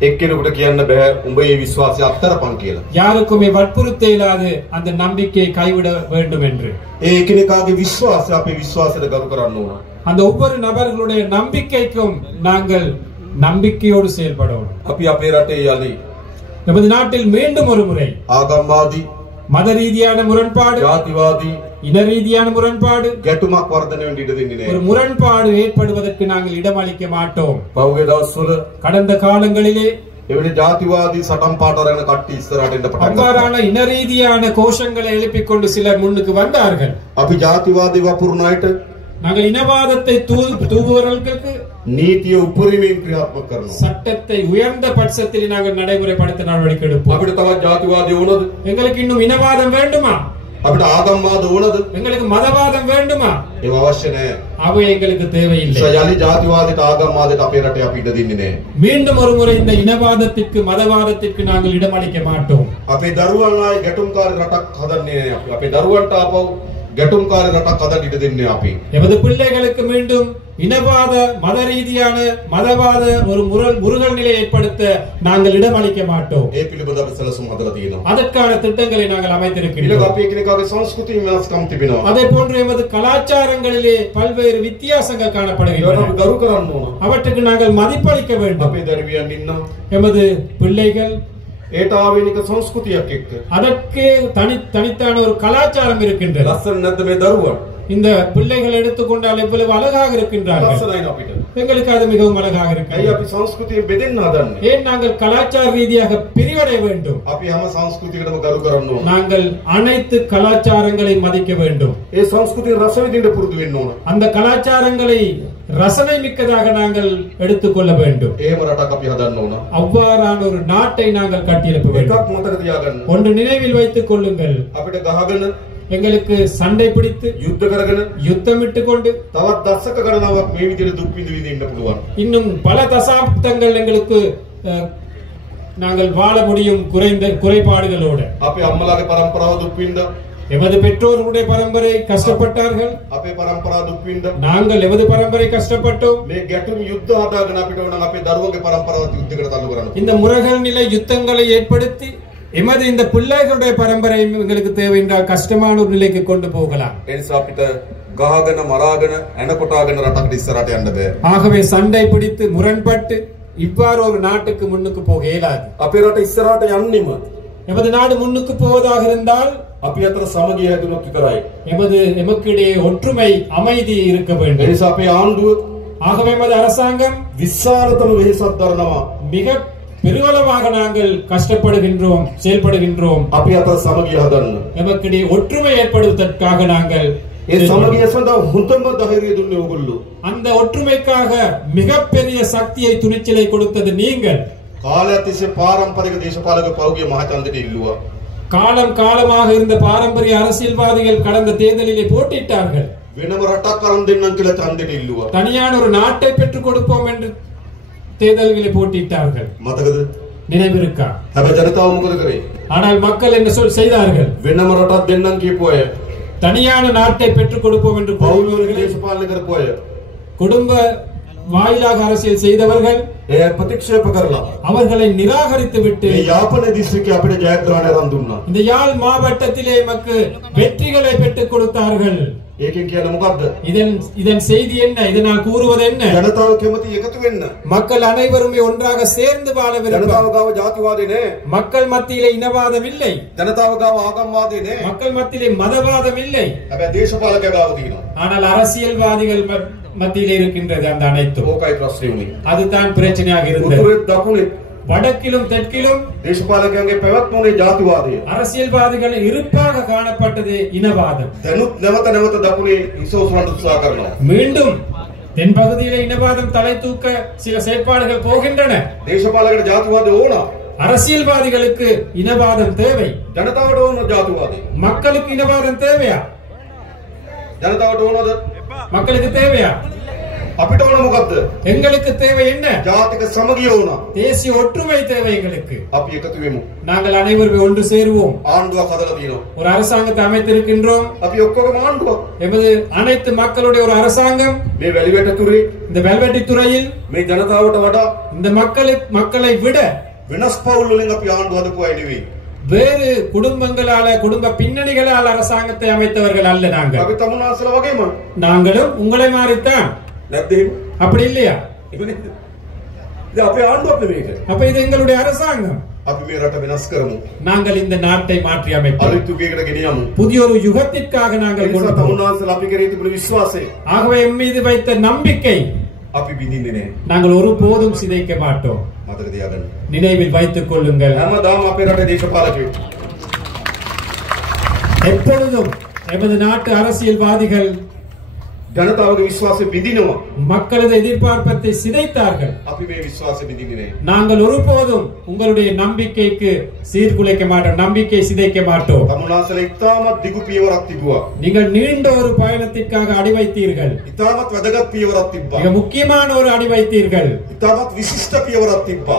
එක්කෙනෙකුට කියන්න බෑ උඹ මේ විශ්වාසය අත්තරපන් කියලා. யாருக்குமே வற்புறுத்த இயலாது அந்த நம்பிக்கையை கைவிட வேண்டும் என்று. ඒ එකිනෙකාගේ විශ්වාසය අපේ විශ්වාසයට ගරු කරන්න ඕන. அந்த ஒவ்வொரு நபர்களுடைய நம்பிக்கைக்கும் நாங்கள் நம்பிக்கையோடு செயல்படணும். අපි අපේ රටේ යලි நமது நாட்டில் மீண்டும் ஒரு முறை ආගම්වාදී, மத ரீதியான முரண்பாடு, ජාතිවාදී இன ரீதியான முரண்பாடு, ගැටුමක් වර්ධනය වෙන්න ඉඩ දෙන්නේ ஒரு නැහැ. முரண்பாடு ஏற்படுவதற்கு நாங்கள் இடமளிக்க மாட்டோம். පහුගිය දවස්වල கடந்த காலங்களிலே එවැනි ජාතිවාදී සටන් පාට අරගෙන කට්ටිය ඉස්සරහට එන්න පටන් ගත්තා. அவ்வாறான இன ரீதியான கோஷங்களை எழுப்பிக் கொண்டு சிலர் முன்னுக்கு வந்தார்கள். අපි ජාතිවාදී වපුරන අයට நாங்கள் இனவாதத்தை தூவுவர்களுக்கு නීතිය උපරිමයෙන් ක්‍රියාත්මක කරනවා. சட்டத்தை உயர்ந்த பட்சத்தில் நாங்கள் நடைமுறைப்படுத்த நடவடிக்கை எடுப்போம். අපිට තවත් ජාතිවාදී වුණොත් எங்களுக்கு இன்னும் இனவாதம் வேண்டுமா? අපිට ආගම්වාද වුණොත් எங்களுக்கு மதவாதம் வேண்டுமா? ඒව අවශ්‍ය නැහැ. அவை எங்களுக்கு தேவையில்லை. යලි ජාතිවාදයට ආගම්වාදයට අපේ රටේ අපි ඉඩ දෙන්නේ නැහැ. மீண்டும் ஒரு முறை இந்த இனவாதத்திற்கு மதவாதத்திற்கு நாங்கள் இடமளிக்க மாட்டோம். අපේ දරුවන් ආයේ ගැටුම්කාරී රටක් හදන්නේ නැහැ අපි. අපේ දරුවන්ට ආපහු ගැටුම්කාරී රටක් හදන්න ඉඩ දෙන්නේ අපි. எமது பிள்ளைகளுக்கு மீண்டும் இனவாத மத ரீதியான மதவாத ஒரு முருகல் நிலையை ஏற்படுத்த நாங்கள் இடமளிக்க மாட்டோம். ඒ පිළිබඳව අපි සැලසුම් හදලා තියෙනවා. அதற்கான திட்டங்களை நாங்கள் அமைத்திருக்கிறோம். ඊළඟ අපි එකිනෙකාගේ සංස්කෘතිය වෙනස්කම් තිබෙනවා. அதே போன்று எமது கலாச்சாரங்களிலே பல்வேறு வித்தியாசங்கள் காணப்படுகின்றன. අපි ගරු කරන්න ඕන. அவற்றுக்கு நாங்கள் மதிப்பளிக்க வேண்டும். අපේ දරුවියන් ඉන්නවා. எமது பிள்ளைகள் ඒට ආවේනික සංස්කෘතියක් එක්ක. அதற்கு தனித்தான ஒரு கலாச்சாரம் இருக்கின்றது. ලස්සන නැද්ද මේ දරුවා? இந்த பிள்ளைகள் எடுத்துக்கொண்டால் எவ்வளவு அழகாக இருக்கின்றார்கள். ලස්සනයි අපිට. எங்களுக்கு அது மிகவும் அழகாக இருக்கிறது. ඇයි අපි සංස්කෘතියෙන් බෙදෙන්න හදන්නේ? ஏன் நாங்கள் கலாச்சார ரீதியாக பிரிவடைய வேண்டும்? අපි හැම සංස්කෘතියකටම ගරු කරන්න ඕන. நாங்கள் அனைத்து கலாச்சாரங்களை மதிக்க வேண்டும். ඒ සංස්කෘතිය රස විඳින්න පුරුදු වෙන්න ඕන. அந்த கலாச்சாரங்களை ரசனை மிக்கதாக நாங்கள் எடுத்துக்கொள்ள வேண்டும். එහෙම රටක් අපි හදන්න ඕන. அவ்வாறான ஒரு நாட்டை நாங்கள் கட்டியெழுப்ப வேண்டும். එකක් මතක තියාගන්න. ஒன்று நினைவில் வைத்துக் கொள்ளுங்கள். අපිට ගහගෙන எங்களுக்கு சண்டை பிடித்து යුද්ධ කරගෙන யுத்தமிட்டு கொண்டு තවත් දශක ගණනාවක් මේ විදිහට දුක් විඳින්න පුළුවන්. இன்னும் பல தசாப்தங்கள் எங்களுக்கு நாங்கள் வாழ முடியும் குறைபாடுகளோடு. අපේ අම්මලාගේ පරම්පරාව දුක් විඳා. எமது பெற்றோர்களுடைய பரம்பரை கஷ்டப்பட்டார்கள். අපේ පරම්පරාව දුක් විඳා. நாங்கள் எமது பரம்பரை கஷ்டப்பட்டோம். මේ ගැටුම් යුද්ධ හදාගෙන අපිට ඕන අපේ දරුවගේ පරම්පරාවත් යුද්ධයකට තල්ලු කරන්න. இந்த முරகல் நிலை யுத்தங்களை ஏற்படுத்தி எமது இந்த பிள்ளைகளுடைய பரம்பரை எங்களுக்கு தேவை என்றால் கஷ்டமான ஒரு நிலைக்கு கொண்டு போகலாம். ඒ නිසා අපිට ගහගෙන මරාගෙන එනකොටාගෙන රටකට ඉස්සරහට යන්න බෑ. ஆகவே சண்டை பிடித்து முரண்பட்டு இவ்வாறு ஒரு நாட்டுக்கு முன்னுக்கு போக இயலாது. අපේ රට ඉස්සරහට යන්නෙම எமது நாடு முன்னுக்கு போவதாக இருந்தால் අපි අතර සමගිය හැදුනොත් විතරයි. எமக்கிடையே ஒற்றுமை அமைதி இருக்க ඒ வேண்டும். නිසා අපේ ආණ්ඩුව ஆகவே எமது அரசாங்கம் විශාලතම වෙහෙසක් දරනවා. மிக பெருவளவாக நாங்கள் கஷ்டப்படுகின்றோம், செயல்படுகின்றோம். අපි අතර සමගිය හදන්න. எமக்கிடையே ஒற்றுமை ஏற்படுவதற்காக நாங்கள் ඒ සමගිය සඳහා හොඳම ධෛර්යය දුන්නේ ඕගොල්ලෝ. அந்த ஒற்றுமைக்காக மிகப்பெரிய சக்தியை துணிச்சலை கொடுத்தது நீங்கள். කාලයක් තිස්සේ පාරම්පරික දේශපාලක පෞද්ගලික මහජනතට ඉල්ලුවා. காலம் காலமாக இருந்த பாரம்பரிய அரசியல்வாதிகள் கடந்த தேர்தலிலே போட்டியிட்டார்கள். වෙනම රටක් අරන් දෙන්නම් කියලා ඡන්දෙට ඉල්ලුවා. தனியான ஒரு நாட்டை பெற்றுக் கொடுப்போம் என்று தேர்தல்களை போட்டியிட்டார்கள். මතකද? நினைவிருக்கா? හැබැයි ජනතාව මොකද කරේ? ஆனால் மக்கள் என்ன செய்தார்கள்? වෙනම රටක් දෙන්නම් කියපු අය, தனியான நாட்டை பெற்றுக் கொடுப்போம் என்று පෞද්ගලික දේශපාලන කරපු අය, குடும்ப வாயிலாக அரசியல் செய்தவர்கள் ඒ ප්‍රතික්ෂේප කරලා அவர்களை நிராகரித்து விட்டு මේ යාපන දිස්ත්‍රික්කයේ අපිට ජයග්‍රහණය අරන් දුන්නා. இந்த யாழ் மாவட்டத்திலே எமக்கு வெற்றிகளை பெற்றுக் கொடுத்தார்கள். ඒකෙන් කියන්නේ මොකද්ද? இதன் செய்தி என்ன? இதனால் கூறுவது என்ன? ජනතාව කැමති එකතු වෙන්න. மக்கள் அனைவருமே ஒன்றாக சேர்ந்து வாழ விரும்புகிறார்கள். ජනතාව ගාව ජාතිවාදී නෑ. மக்கள் மத்தியிலே இனவாதம் இல்லை. ජනතාව ගාව ආගම්වාදී නෑ. மக்கள் மத்தியிலே மதவாதம் இல்லை. හැබැයි දේශපාලක ගාව තියෙනවා. ஆனால் அரசியல்வாதிகள் மத்தியிலே இருக்கின்றது அந்த அனைத்தும். ඕකයි ප්‍රශ්නේ උනේ. அதுதான் பிரச்சனையாக இருந்தது. උතුරේ දකුණේ வடக்கிலும் தெற்கிலும் දේශපාලකයන්ගේ පැවැත්මනේ ජාතිවාදය. அரசியல்வாதிகள் இருப்பாக காணப்பட்டது இனவாதம். දැනුත් නැවත නැවත දකුණේ ඉසෝසුරන්ට උත්සාහ කරනවා. மீண்டும் தென் பகுதியிலே இனவாதம் தலை தூக்க சில செயற்பாடுகள் போகின்றன. දේශපාලකට ජාතිවාදය ඕන. அரசியல்வாதிகளுக்கு இனவாதம் தேவை. ජනතාවට ඕන ජාතිවාදය. மக்களுக்கு இனவாதம் தேவையா? ජනතාවට ඕනද? மக்களுக்கு தேவையா? අපිට ඕන මොකද්ද? எங்களுக்கு தேவை என்ன? ජාතික සමගිය ඕන. தேசிய ஒற்றுமை தேவை எங்களுக்கு. අපි එකතු වෙමු. நாங்கள் அனைவரும் ஒன்று சேருவோம். ආණ්ඩුවක් හදලා තියෙනවා. ஒரு அரசாங்கத்தை அமைத்திருக்கின்றோம். අපි ඔක්කොගම ආණ්ඩුවක්. எமது அனைத்து மக்களுடைய ஒரு அரசாங்கம். මේ වැලිවැට තුරේ இந்த வெல்வெட்டி துறையில் මේ ජනතාවට වඩා இந்த மக்களை விட වෙනස් පවුල් වලින් අපි ආණ්ඩුව හදපු අය නෙවෙයි. வேறு குடும்பங்களால குடும்ப பின்னணிகளால் அரசாங்கத்தை அமைத்தவர்கள் அல்ல நாங்கள். අපි තමුන්නාසලා වගේම நாங்களும் உங்களை மாறித்தான். නැද්ද? அப்படி இல்லையா? ඉතින් අපේ ආණ්ඩුවක් නෙමේක. அப்ப இது எங்களுடைய அரசாங்கம். අපි මේ රට වෙනස් කරමු. நாங்கள் இந்த நாட்டை மாற்றி அமைப்போம். අලුත් යුගයකට ගෙනියමු. புதிய ஒரு யுகத்திற்காக நாங்கள் கொண்டு போவோம். තමුන්නාසලා අපි කරේ තිබුණු විශ්වාසය ஆகவே எம் மீது வைத்த நம்பிக்கை අපි බිඳින්නේ නැහැ. நாங்கள் ஒருபோதும் சிதைக்க மாட்டோம். මතක තියාගන්න. நினைவில் வைத்துக் கொள்ளுங்கள். හැමදාම අපේ රටේ දේශපාලකයෝ எப்பொழுதும் எமது நாட்டு அரசியல்வாதிகள் ජනතාවගේ විශ්වාසය බිඳිනවා. மக்களது எதிர்பார்ப்பை சிதைத்தார்கள். අපි මේ විශ්වාසය බිඳින්නේ නැහැ. நாங்கள் ஒருபோதும் உங்களுடைய நம்பிக்கைக்கு சீர்குலைக்க மாட்டோம், நம்பிக்கை சிதைக்க மாட்டோம். තමුනාසල ඉතාමත් දිගු පියවරක් තිබුවා. நீங்கள் நீண்ட ஒரு பயணத்திற்காக அடி வைத்தீர்கள். ඉතාමත් වැදගත් පියවරක් තිබ්බා. மிக முக்கியமான ஒரு அடி வைத்தீர்கள். ඉතාමත් විශිෂ්ට පියවරක් තිබ්බා.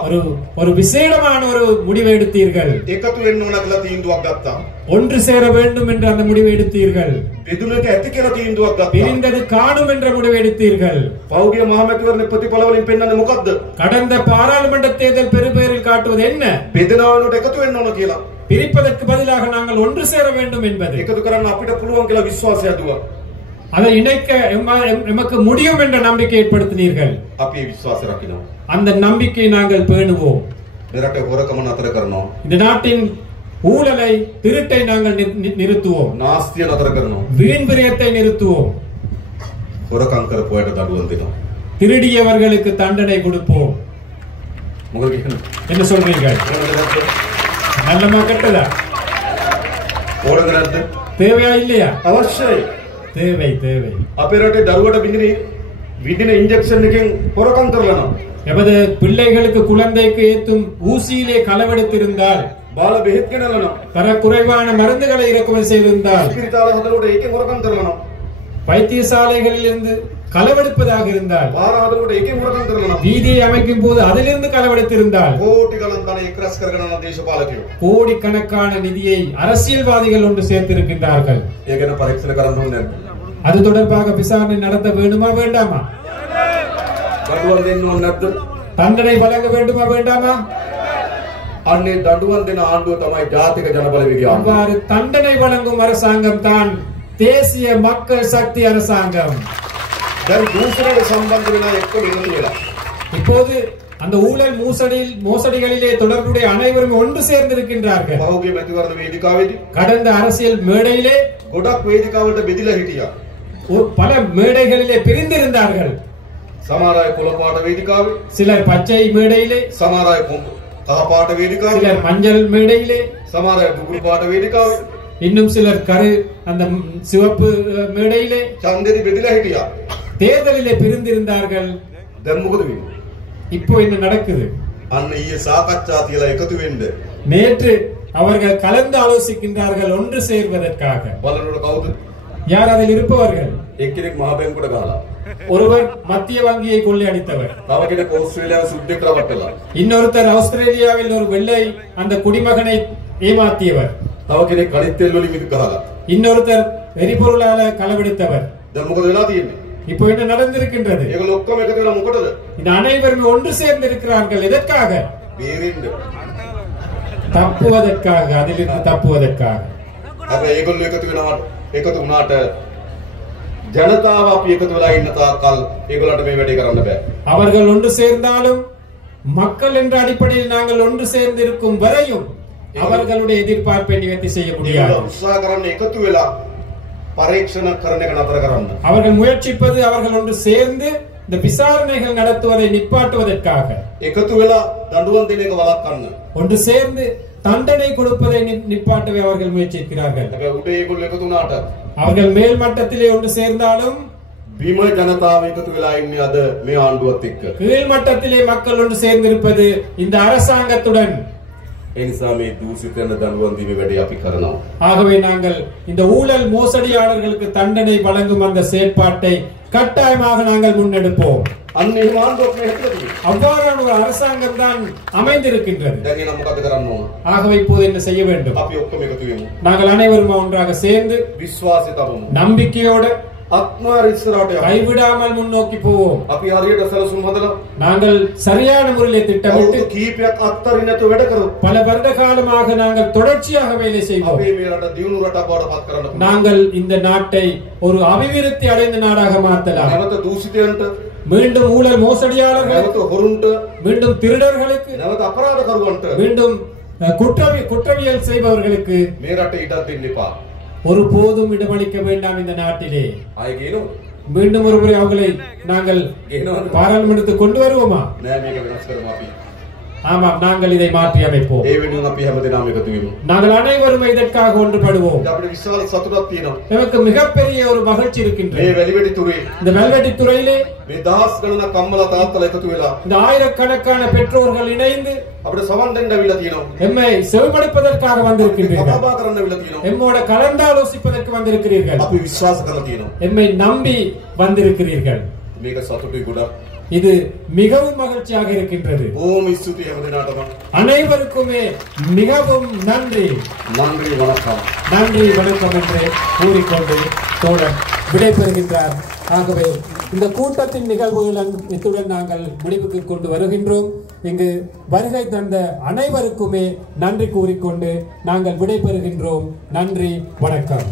ஒரு விசேடமான ஒரு முடிவை எடுத்தீர்கள். එකතු වෙන්න ඕන කියලා තීන්දුවක් ගත්තා. ஒன்று சேர வேண்டும் என்ற அந்த முடிவை எடுத்தீர்கள். බෙදුනක ඇති කියලා තීන්දුවක් ගත්තා. பிரிந்தது காணும் என்ற முடிவை எடுத்தீர்கள். පෞද්ගලික මහමැතිවරණ ප්‍රතිඵල වලින් පෙන්වන්නේ මොකද්ද? கடந்த பாராளுமன்ற தேர்தல் பெருபேரில் காட்டுவது என்ன? බෙදනවනට එකතු වෙන්න ඕන කියලා. பிரிப்பதற்கு பதிலாக நாங்கள் ஒன்று சேர வேண்டும் என்பது. එකතු කරන්න අපිට පුළුවන් කියලා විශ්වාසය ඇදුවා. அதை இணைக்க எமக்கு முடியும் என்ற நம்பிக்கை ஏற்படுத்தினீர்கள். අපි ඒ විශ්වාසය රකිනවා. அந்த நம்பிக்கை நாங்கள் பேணுவோம். මෙරට හොරකම නතර කරනවා. இந்த நாட்டின் ஊழலை, திருட்டை நாங்கள் நிறுத்துவோம். නාස්තිය නතර කරනවා. வீண் விரயத்தை நிறுத்துவோம். හොරකම් කරපු අයට දඩුවම් දෙනවා. திருடியவர்களுக்கு தண்டனை கொடுப்போம். මොකද කියන්නේ? என்ன சொல்றீங்க? நல்லமா கட்டதா? ඕනද නැද්ද? தேவையா இல்லையா? අවශ්‍යයි. தேவை தேவை. අපේ රටේ දරුවට විදින ඉන්ජෙක්ෂන් එකෙන් හොරකම් කරනවා. எமது பிள்ளைகளுக்கு குழந்தைக்கு ஏத்தும் ஊசியிலே களவெடுத்திருந்தால், බාල බෙහෙත් ගෙනලනවා. தரக்குறைவான மருந்துகளை இறக்குமதி செய்திருந்தால், ඉස්පිරිතාල හදනකොට ඒකෙන් හොරකම් කරනවා. வைத்தியசாலைகளில் இருந்து களவெடுப்பதாக இருந்தால், බාර හදනකොට ඒකෙන් හොරකම් කරනවා. வீதியை அமைக்கும் போது அதிலிருந்து களவெடுத்திருந்தால், කෝටි ගණන් ධන එක්රැස් කරගෙන යන දේශපාලකයෝ கோடிக்கணக்கான நிதியை அரசியல்வாதிகள் ஒன்று சேர்த்திருக்கின்றார்கள். ඒ ගැන පරීක්ෂණ කරන්න ඕනේ නැද්ද? அது தொடர்பாக விசாரணை நடத்த வேண்டுமா வேண்டாமா? දඩුවම් දෙන්න ඕනේ නැද්ද? தண்டனை வழங்க வேண்டுமா வேண்டாமா? අන්නේ දඩුවම් දෙන ආණ්ඩුව තමයි ජාතික ජනබලවේගය ආණ්ඩුව. அவ்வாறு தண்டனை வழங்கும் அரசாங்கம் தான் தேசிய மக்கள் சக்தி அரசாங்கம். දැන් දූෂණයට සම්බන්ධ වෙන එක්ක එකතු වෙලා. இப்போது அந்த ஊழல் மோசடிகளிலே தொடர்புடைய அனைவரும் ஒன்று சேர்ந்திருக்கின்றார்கள். පහුගිය මැතිවරණ වේදිකාවේදී கடந்த அரசியல் மேடையிலே ගොඩක් වේදිකාවලට බෙදිලා හිටියා. பல மேடைகளிலே பிரிந்திருந்தார்கள். සමහර අය කොළ පාට වේදිකාවේ, சிலர் பச்சை மேடையிலே, සමහර අය කහ පාට වේදිකාවේ, சிலர் மஞ்சள் மேடையிலே, සමහර අය දුගුරු පාට වේදිකාවේ, இன்னும் சிலர் அந்த சிவப்பு மேடையிலே ඡන්දෙදි බෙදිලා හිටියා. தேர்தலிலே பிரிந்திருந்தார்கள். දැන් මොකද වෙන්නේ? இப்போ என்ன நடக்குது? අන්න ඊයේ සාකච්ඡා තියලා එකතු වෙන්න. நேற்று அவர்கள் கலந்து ஆலோசிக்கின்றார்கள் ஒன்று சேர்வதற்காக. බලනකොට කවුද? யார் அதில் இருப்பவர்கள்? එක්කෙනෙක් මහ බැංකුවට ගහලා. ஒருவர் மத்திய வங்கியை கொள்ளையடித்தவர். තව කෙනෙක් ඕස්ට්‍රේලියාවේ සුද්දෙක් රවට්ටලා. இன்னொருத்தர் ஆஸ்திரேலியாவில் ஒரு வெள்ளை அந்த குடிமகனை ஏமாத்தியவர். තව කෙනෙක් කලිත් තෙල් වලින් මිද ගහලා. இன்னொருத்தர் எரிபொருளால களவெடுத்தவர். දැන් මොකද වෙලා තියෙන්නේ? இப்போ என்ன நடந்திருக்கின்றது? ඒගොල්ලෝ ඔක්කොම එකතු වෙලා මොකටද? இந்த அனைவரும் ஒன்று சேர்ந்து இருக்கிறார்கள். எதற்காக? බේරෙන්න. தப்புவதற்காக, அதிலிருந்து தப்புவதற்காக. හැබැයි ඒගොල්ලෝ එකතු වුණාට ජනතාව අපි එකතු වෙලා ඉන්න තාක්කල් ඒගොල්ලන්ට මේ වැඩේ කරන්න බෑ. அவர்கள் ஒன்று சேர்ந்தாலும், மக்கள் என்ற அடிப்படையில் நாங்கள் ஒன்று சேர்ந்து இருக்கும் வரையும் அவர்களுடைய எதிர்பார்ப்பை நிவர்த்தி செய்ய முடியாது. උත්සාහ කරන්න එකතු වෙලා පරීක්ෂණ කරන එක නතර කරන්න. அவர்கள் முயற்சிப்பது அவர்கள் ஒன்று சேர்ந்து இந்த விசாரணைகள் நடத்துவதை நிப்பாட்டுவதற்காக. එකතු වෙලා දඬුවම් දෙන එක වළක්වන්න. ஒன்று சேர்ந்து தண்டனை கொடுப்பதை நிப்பாட்டவே அவர்கள் முயற்சிக்கிறார்கள். හැබැයි උඩ ඒගොල්ලෝ එකතු වුණාට அவர்கள் மேல் மட்டத்திலே ஒன்று சேர்ந்தாலும் බිම ජනතාව එකතු වෙලා ඉන්නේ අද මේ ආණ්ඩුවත් එක්ක. கீழ் மட்டத்திலே மக்கள் ஒன்று சேர்ந்திருப்பது இந்த அரசாங்கத்துடன். ඒ නිසා මේ දූෂිතයන් දඬුවම් දීමේ වැඩේ අපි කරනවා. ஆகவே நாங்கள் இந்த ஊழல் மோசடியாளர்களுக்கு தண்டனை வழங்கும் அந்த செயற்பாட்டை கட்டாயமாக நாங்கள் முன்னெடுப்போம். අන්න එහෙම ආණ්ඩුවක් මේ හැදෙලා තියෙනවා. அவ்வாறான ஒரு அரசாங்கம் தான் அமைந்திருக்கின்றது. දැන් එනම් මොකද කරන්න ඕන? ஆகவே இப்போது என்ன செய்ய வேண்டும்? අපි ඔක්කොම එකතු වෙමු. நாங்கள் அனைவரும் ஒன்றாக சேர்ந்து විශ්වාසය තබමු. நம்பிக்கையோடு ආත්මාර ඉස්සරහට යමු. கைவிடாமல் முன்னோக்கி போவோம். අපි හරියට සැලසුම් හදලා நாங்கள் சரியான முறையிலே திட்டமிட்டு කීපයක් අත්තරින් නැතුව වැඩ කරමු. பல வருட காலமாக நாங்கள் தொடர்ச்சியாக வேலை செய்வோம். අපි මේ රට දියුණු රටක් බවට පත් කරන්න පුළුවන්. நாங்கள் இந்த நாட்டை ஒரு அபிவிருத்தி அடைந்த நாடாக மாற்றலாம். නැවත දූෂිතයන්ට, மீண்டும் ஊழல் மோசடியாளர்களுக்கு, නැවත හොරුන්ට, மீண்டும் திருடர்களுக்கு, නැවත අපරාධකරුවන්ට மீண்டும் குற்றவியல் செய்பவர்களுக்கு මේ රටේ ඉඩක් දෙන්න එපා. ஒருபோதும் இடமளிக்க வேண்டாம் இந்த நாட்டிலே. ආයෙ ගේනවද? மீண்டும் ஒருமுறை அவங்களை நாங்கள் ගේනවද? பாராளுமன்றத்துக்கு கொண்டு வருவோமா? නෑ මේක වෙනස් කරමු අපි. ஆமாம், நாங்கள் இதை மாற்றி அமைப்போம். ඒ වෙනුවෙන් අපි හැමදෙනාම එකතු වෙමු. நாங்கள் அனைவரும் இதற்காக ஒன்றுபடுவோம். අපිට විශාල සතුටක් තියෙනවා. நமக்கு மிகப்பெரிய ஒரு மகிழ்ச்சி இருக்கின்றது. මේ වැලිවැඩි තුරේ இந்த வெல்வெட்டி துறையிலே මේ දහස් ගණනක් අම්මලා තාත්තලා එකතු වෙලා இந்த ஆயிரக்கணக்கான பெற்றோர்கள் இணைந்து අපිට සවන් දෙන්න අවිලා තියෙනවා. எம்மை செவிமடுப்பதற்காக வந்திருக்கின்றீர்கள். කතා කරන්න අවිලා තියෙනවා. எம்மோட கலந்தாலோசிப்பதற்கு வந்திருக்கிறீர்கள். අපි විශ්වාස කරලා තියෙනවා. எம்மை நம்பி வந்திருக்கிறீர்கள். මේක සතුටුයි ගොඩක්. இது மிகவும் மகிழ்ச்சியாக இருக்கின்றது. බොහොම ස්තුතියි හැමදෙනාටම. அனைவருக்குமே மிகவும் நன்றி. நன்றி வணக்கம். நன்றி வணக்கம் என்று கூறிக்கொண்டு தோழன் விடைபெறுகின்றார். ஆகவே இந்த கூட்டத்தின் நிகழ்வுகள் இத்துடன் நாங்கள் முடிவுக்கு கொண்டு வருகின்றோம். இங்கு வருகை தந்த அனைவருக்குமே நன்றி கூறிக்கொண்டு நாங்கள் விடைபெறுகின்றோம். நன்றி, வணக்கம்.